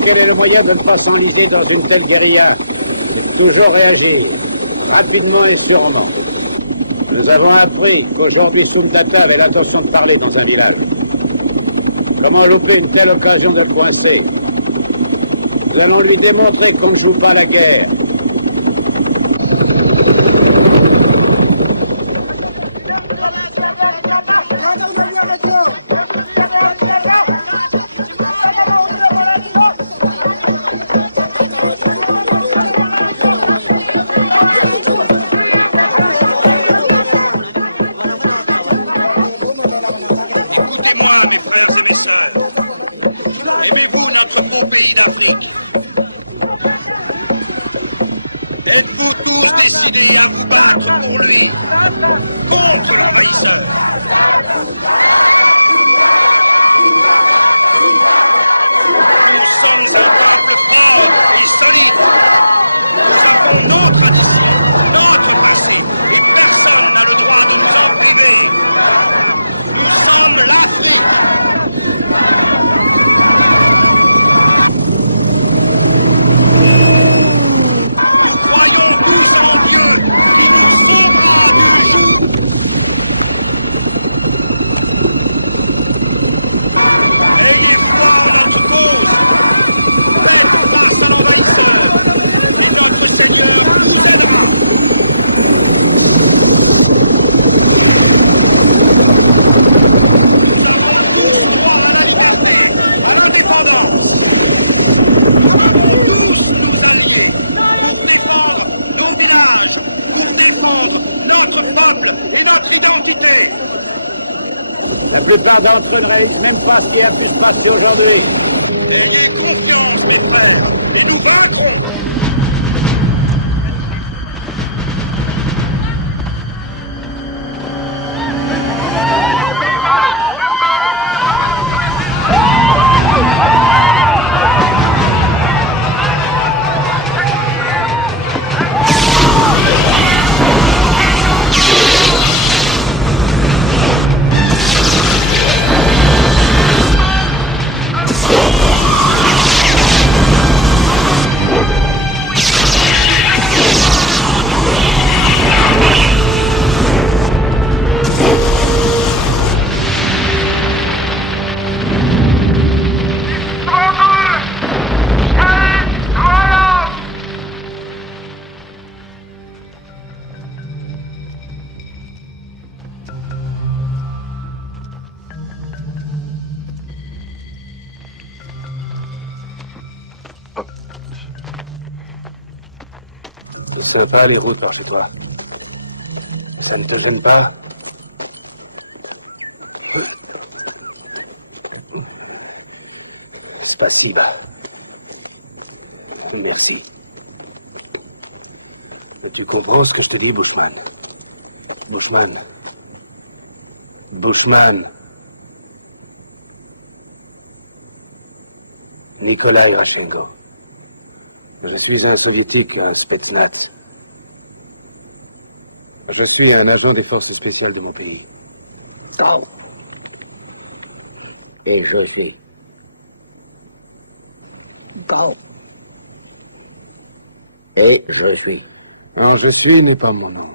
Quel est le moyen de ne pas s'enliser dans une telle guérilla? Toujours réagir, rapidement et sûrement. Nous avons appris qu'aujourd'hui Sumtata avait l'intention de parler dans un village. Comment louper une telle occasion d'être coincé? Nous allons lui démontrer qu'on ne joue pas la guerre. Êtes-vous tous décidés à vous battre pour lui, contre l'envahisseur? Nous sommes à votre trône, solide. Nous avons notre patrie, et personne n'a le droit de nous en priver. Nous sommes l'Afrique. abandonnerai même pas ce qui a pu se passer aujourd'hui. C'est sympa les routes par chez toi. Ça ne te gêne pas? Spasiba. Merci. Et tu comprends ce que je te dis, Bushman? Bushman. Bushman. Nikolai Rashenko. Je suis un soviétique, un Spetsnaz. Je suis un agent des forces spéciales de mon pays. Oh. Et je suis. Go. Et je suis. Non, je suis n'est pas mon nom.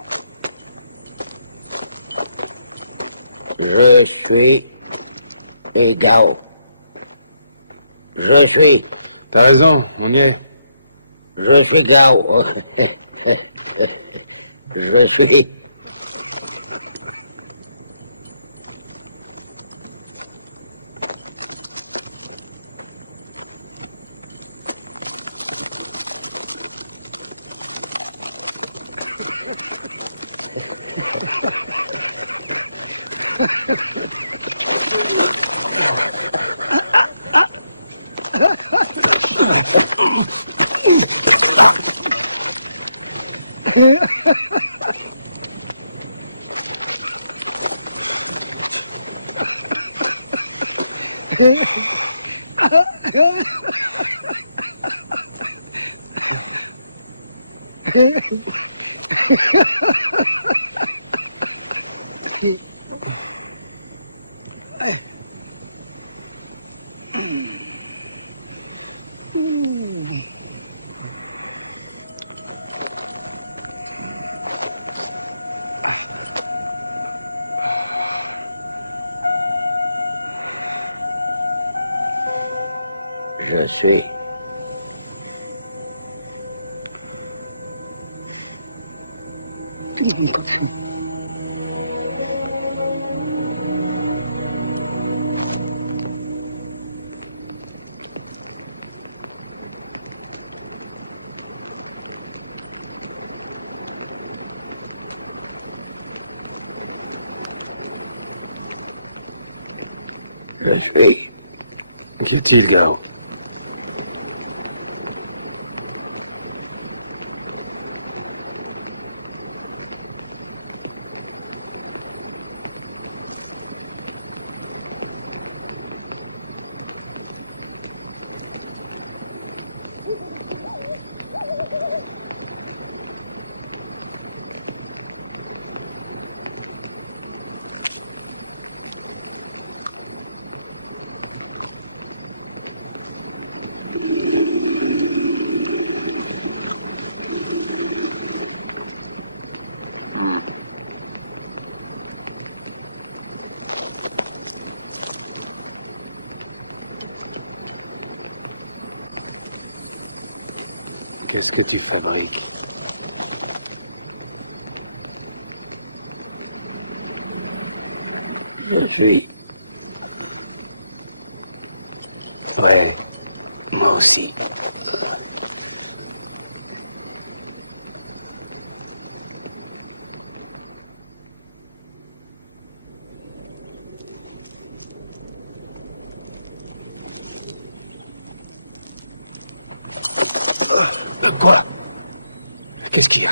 Je suis et Gao. Je suis. T'as raison, on y est. Je suis Gao. Je suis. Je suis. Je suis. Dit-il, Gao. Qu'est-ce que tu fabriques? Je suis. Ouais, moi aussi. Quoi? Qu'est-ce qu'il y a?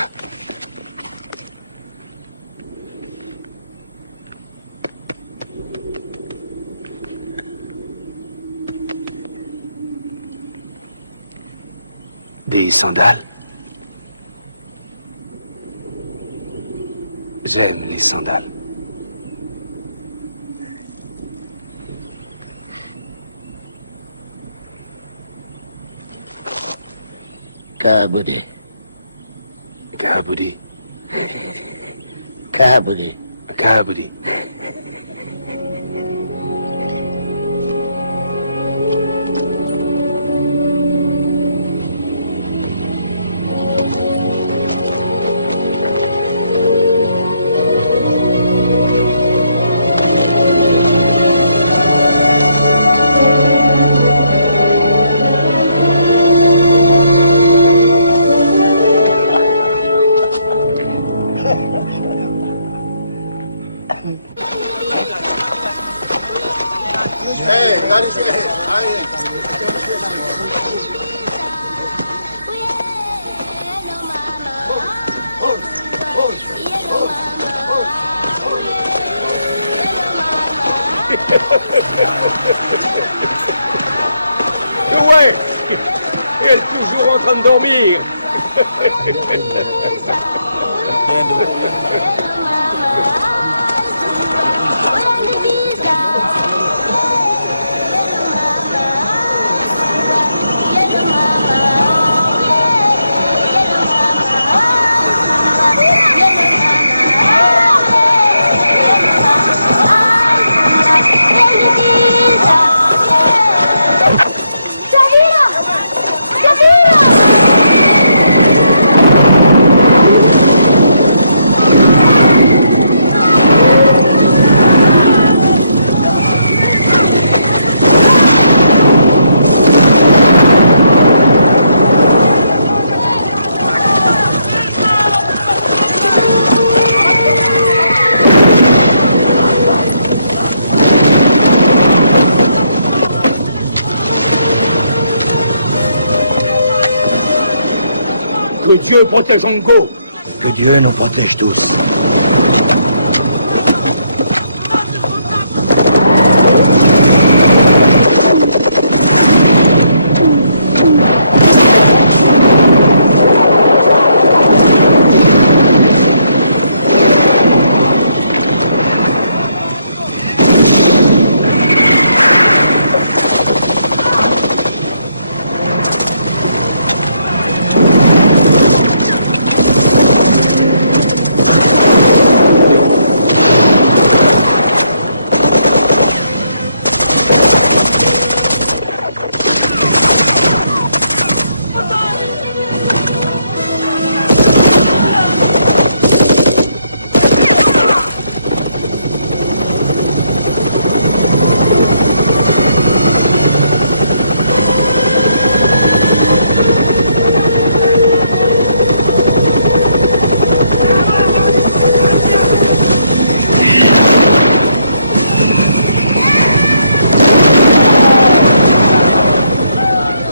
Des sandales? J'aime les sandales. Kabuli. Kabuli. Kabuli. Kabuli. Ouais, elle est toujours en train de dormir. Que Dieu protège Ongo. Que Dieu nous protège tous.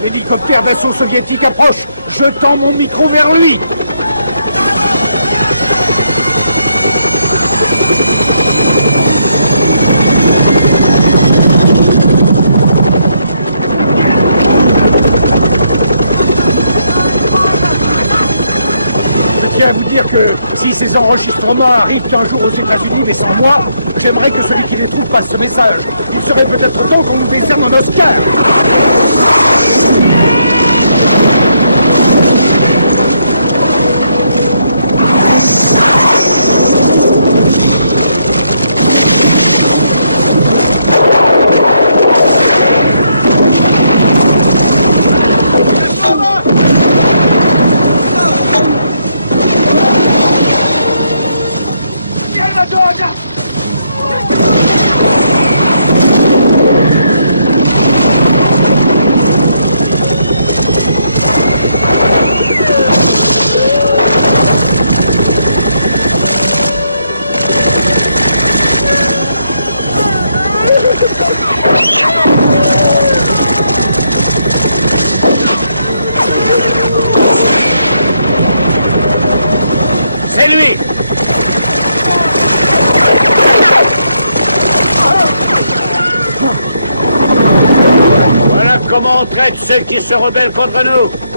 L'hélicoptère d'assaut soviétique approche. Je tends mon micro vers lui. Je tiens à vous dire que si ces enregistrements arrivent un jour aux États-Unis, mais sans moi, j'aimerais que celui qui les trouve passe ce message. Il serait peut-être temps qu'on nous décerne dans notre cœur. se rebellent contre nous.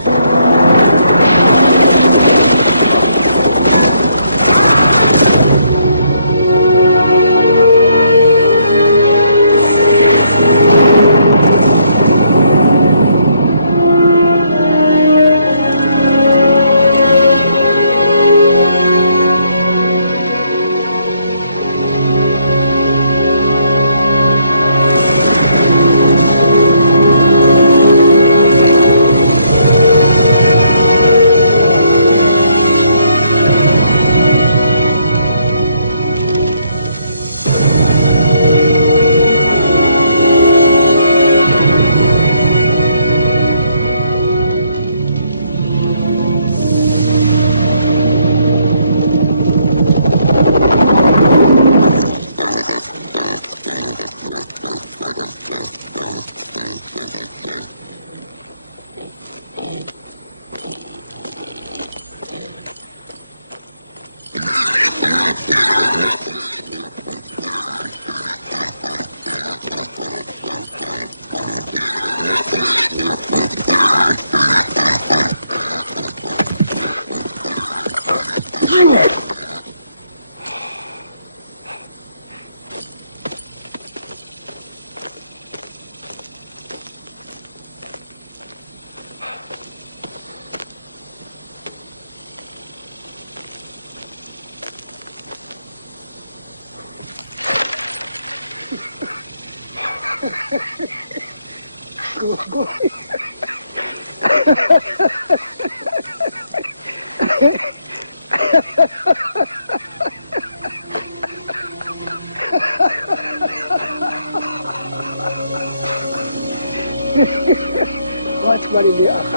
Watch what he did.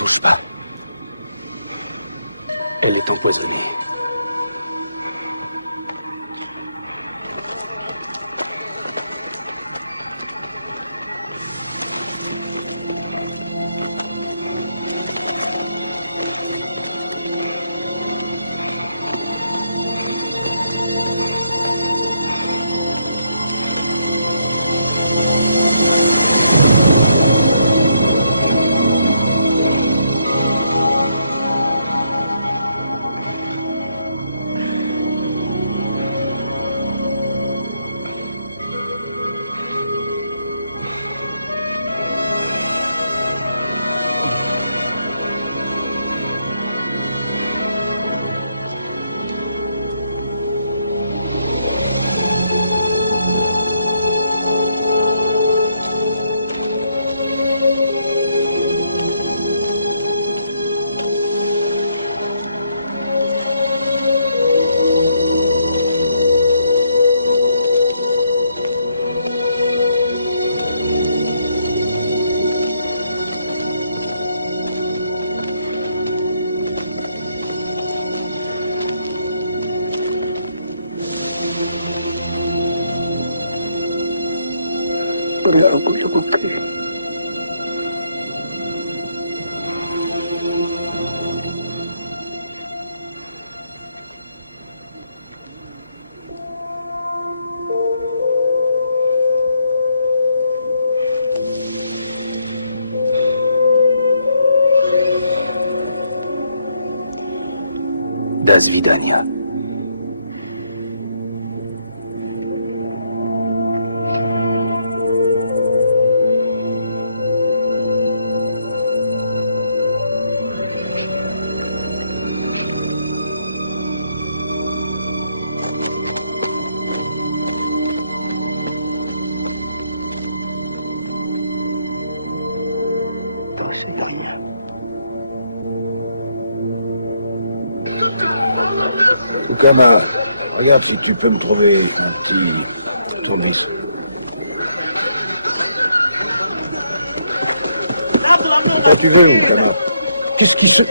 touche pas. Elle est empoisonnée. Das Vidania. Kana, regarde si tu peux me trouver un petit tournevis. Quand tu veux, Kana. Qu'est-ce qui se...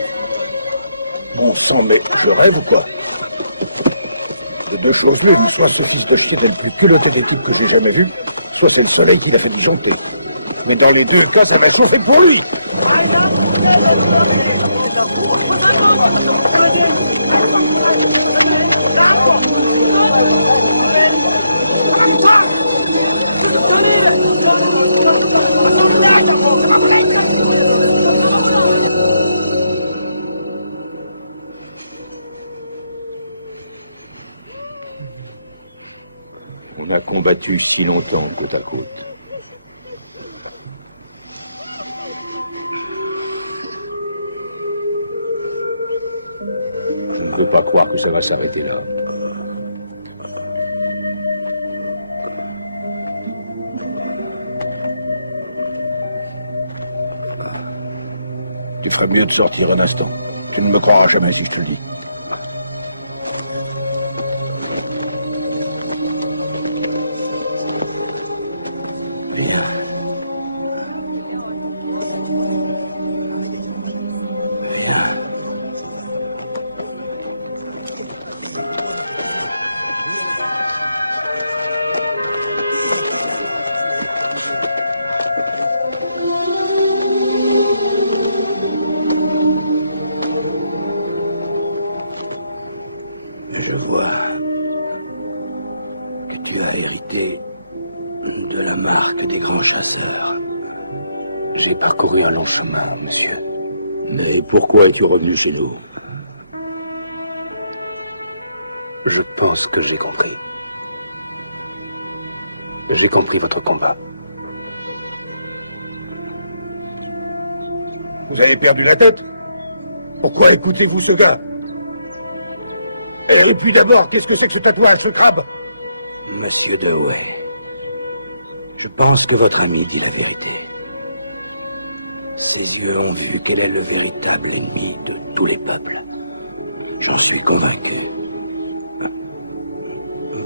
Bon sang, mais je rêve ou quoi? Les deux choses l'une, soit ce fils de chien est le plus culotté d'équipe que j'ai jamais vu, soit c'est le soleil qui l'a fait disjoncter. Mais dans les deux cas, ça m'a sauvé pour lui. On a combattu si longtemps côte à côte. Je ne peux pas croire que ça va s'arrêter là. Tu ferais mieux de sortir un instant. Tu ne me croiras jamais si je te le dis. Je vois que tu as hérité de la marque des grands chasseurs. J'ai parcouru un long chemin, monsieur. Mais pourquoi es-tu revenu chez nous? Je pense que j'ai compris. J'ai compris votre combat. Vous avez perdu la tête? Pourquoi écoutez-vous ce gars? Et puis d'abord, qu'est-ce que c'est que ce tatouage, ce crabe? Monsieur Dewey, je pense que votre ami dit la vérité. Ses yeux ont vu quel est le véritable ennemi de tous les peuples. J'en suis convaincu.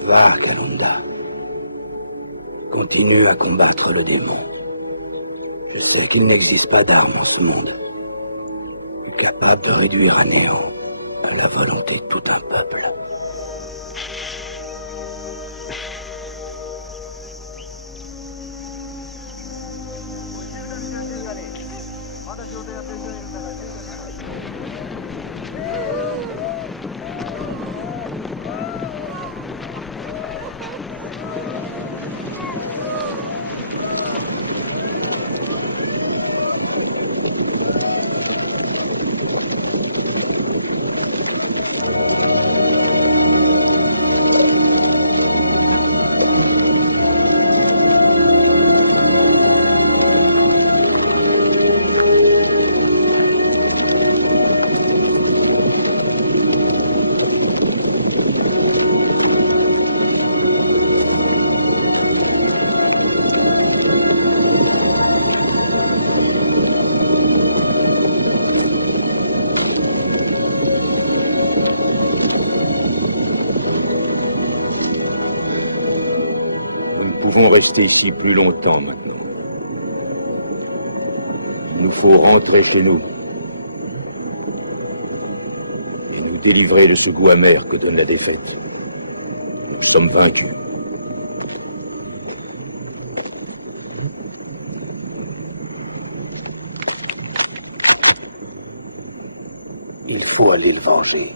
Va, Kalanda. Continue à combattre le démon. Je sais qu'il n'existe pas d'armes en ce monde. capable de réduire à néant à la volonté de tout un peuple. Nous pouvons rester ici plus longtemps maintenant. Il nous faut rentrer chez nous et nous délivrer de ce goût amer que donne la défaite. Nous sommes vaincus. Il faut aller le venger.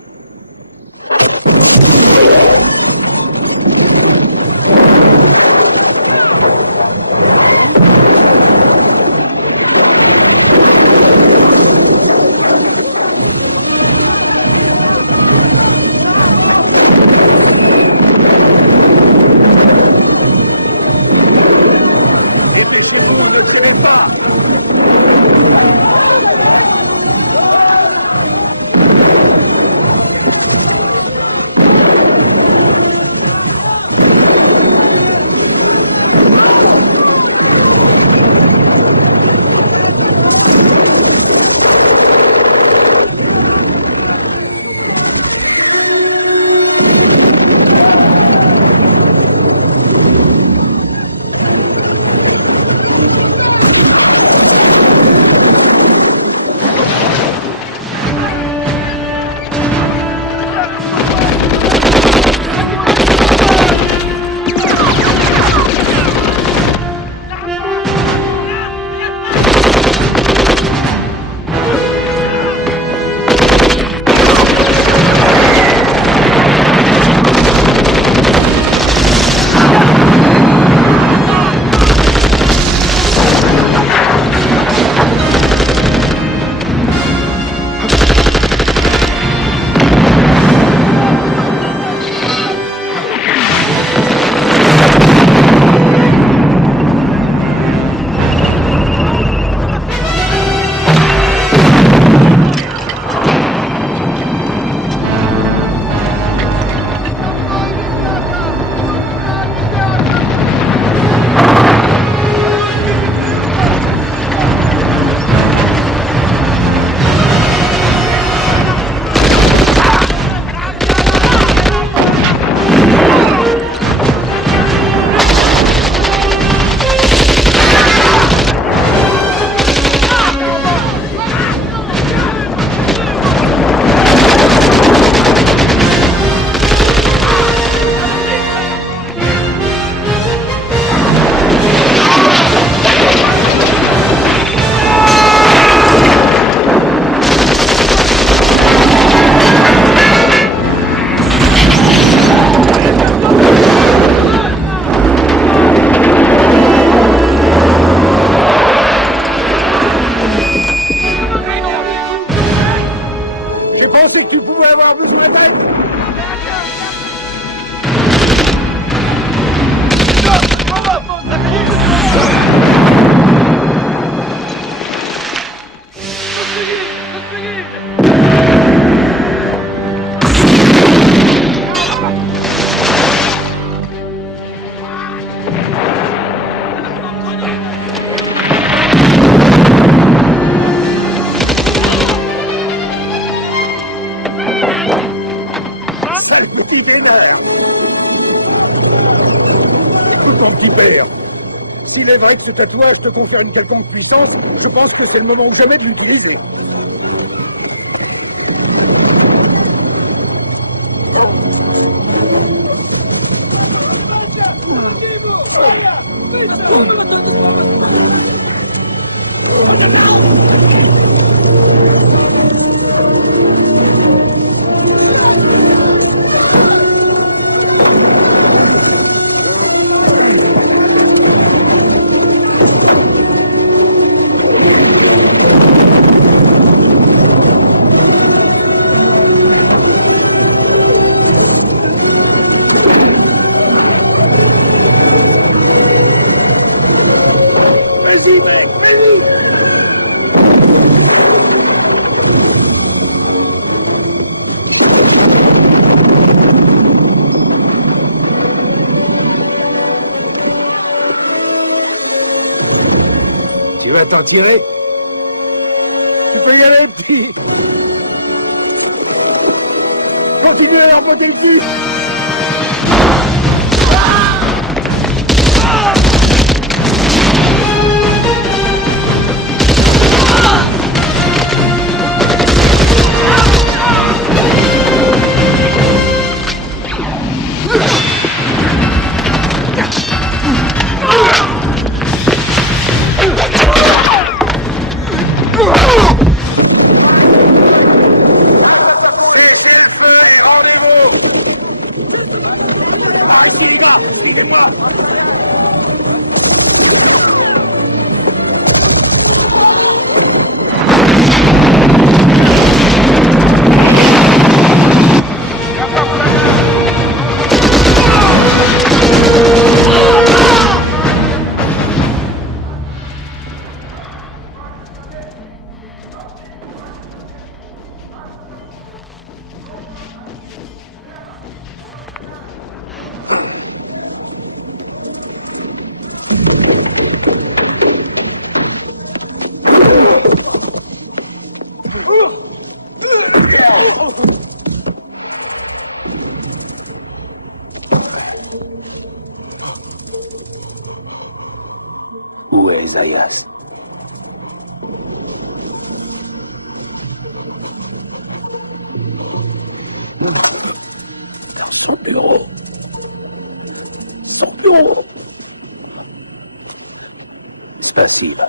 S'il est vrai que ce tatouage te confère une quelconque puissance, je pense que c'est le moment ou jamais de l'utiliser. Tu vas t'en tirer? Tu peux y aller, puis... Continuez à botter le cul! Où est Zayas? Son bureau. Son bureau. Спасибо.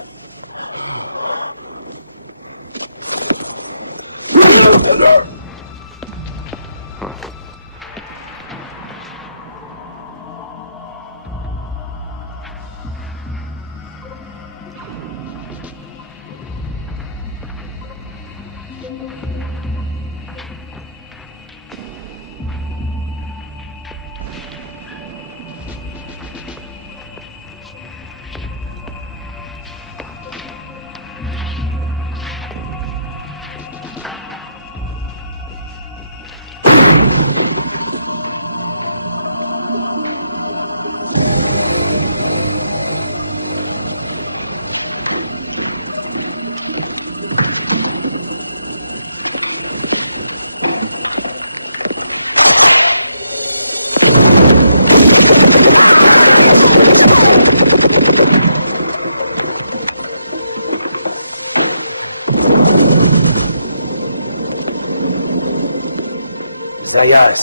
Zayas,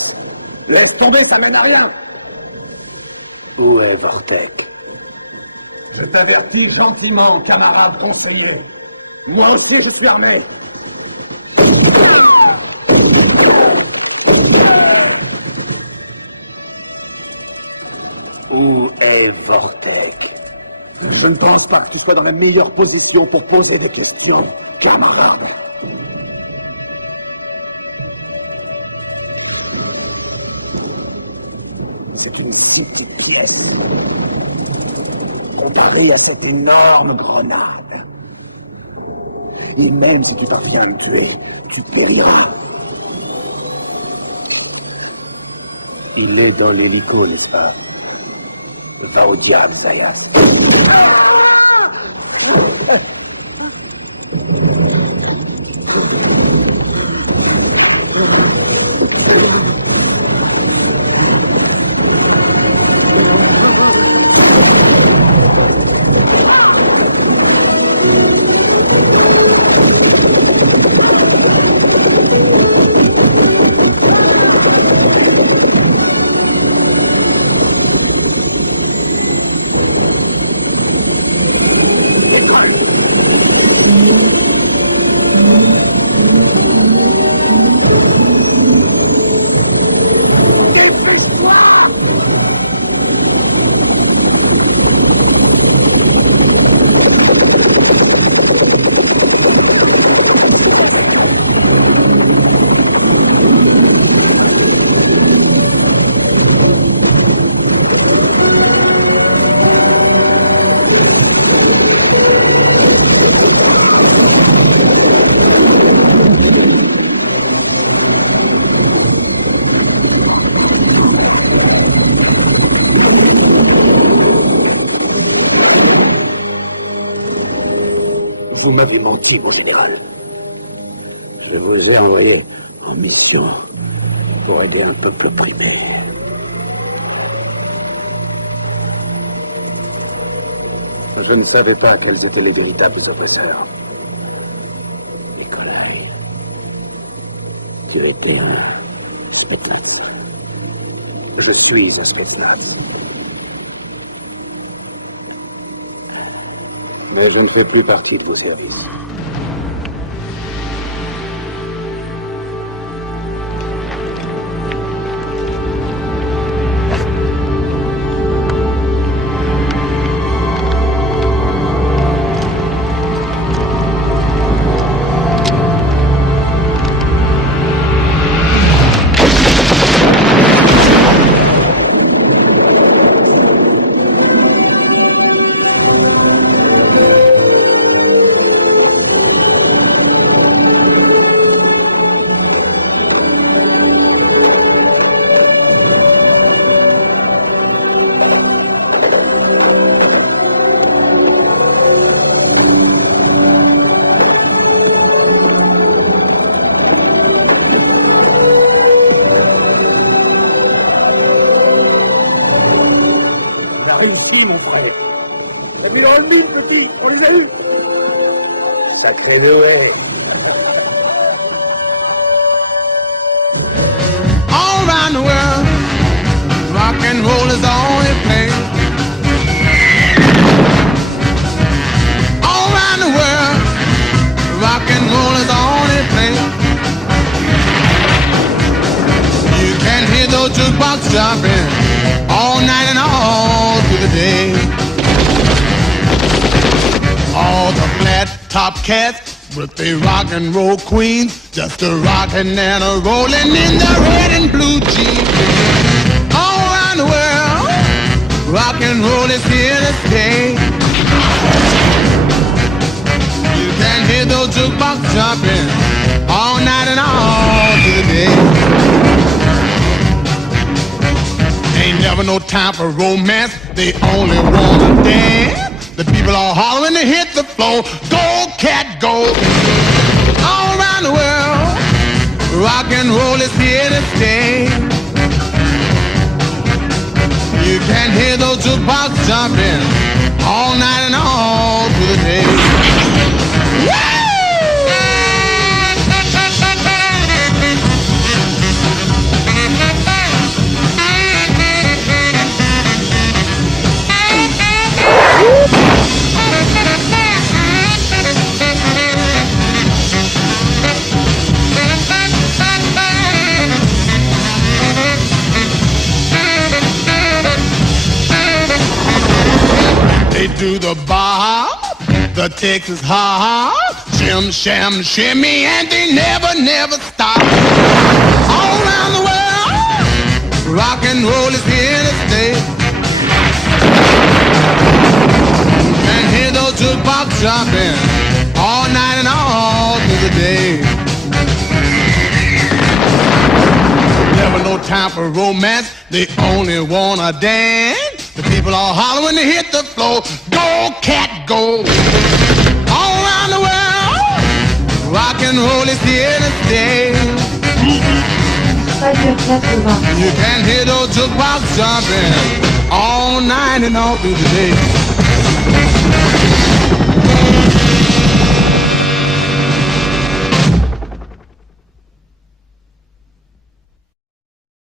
laisse tomber, ça mène à rien. Où est Vortek? Je t'avertis gentiment, camarade conseiller. Moi aussi, je suis armé. Où est Vortek? Je ne pense pas que tu sois dans la meilleure position pour poser des questions, camarade. C'est une si petite pièce, comparée à cette énorme grenade. Et même si tu parviens à me tuer, tu périras. Il est dans l'hélico, n'est-ce pas? Va au diable, Zayas. m'avez menti, mon général. Je vous ai envoyé en mission pour aider un peuple opprimé. Je ne savais pas quels étaient les véritables oppresseurs. Nikolai, tu étais un Spetsnaz. Je suis un Spetsnaz. Mais je ne fais plus partie de vos services. Réussi, mon frère. On est dans le mille, petit. On les a eus. Sacré muet. All around the world, rock and roll is the only place. All around the world, rock and roll is the only place. You can hear those jukebox jumping all night and all through the day. All the flat top cats with the rock and roll queens, just a rockin' and a rollin' in the red and blue jeans. All around the world, rock and roll is here to stay. You can hear those jukebox jumping all night and all through the day. Ain't never no time for romance, they only wanna dance. The people are hollering to hit the floor, go cat go. All around the world, rock and roll is here to stay. You can hear those jukebox jumping all night and all through the day. They do the bar, the Texas hop, shim, sham, shimmy, and they never, never stop. All around the world, rock and roll is here to stay. And hear those jukebox jumping all night and all through the day. Never no time for romance, they only wanna dance. The people are hollering to hit the floor, go cat go. All around the world, rock and roll is here to stay. You can hear those jukebox jumping all night and all through the day.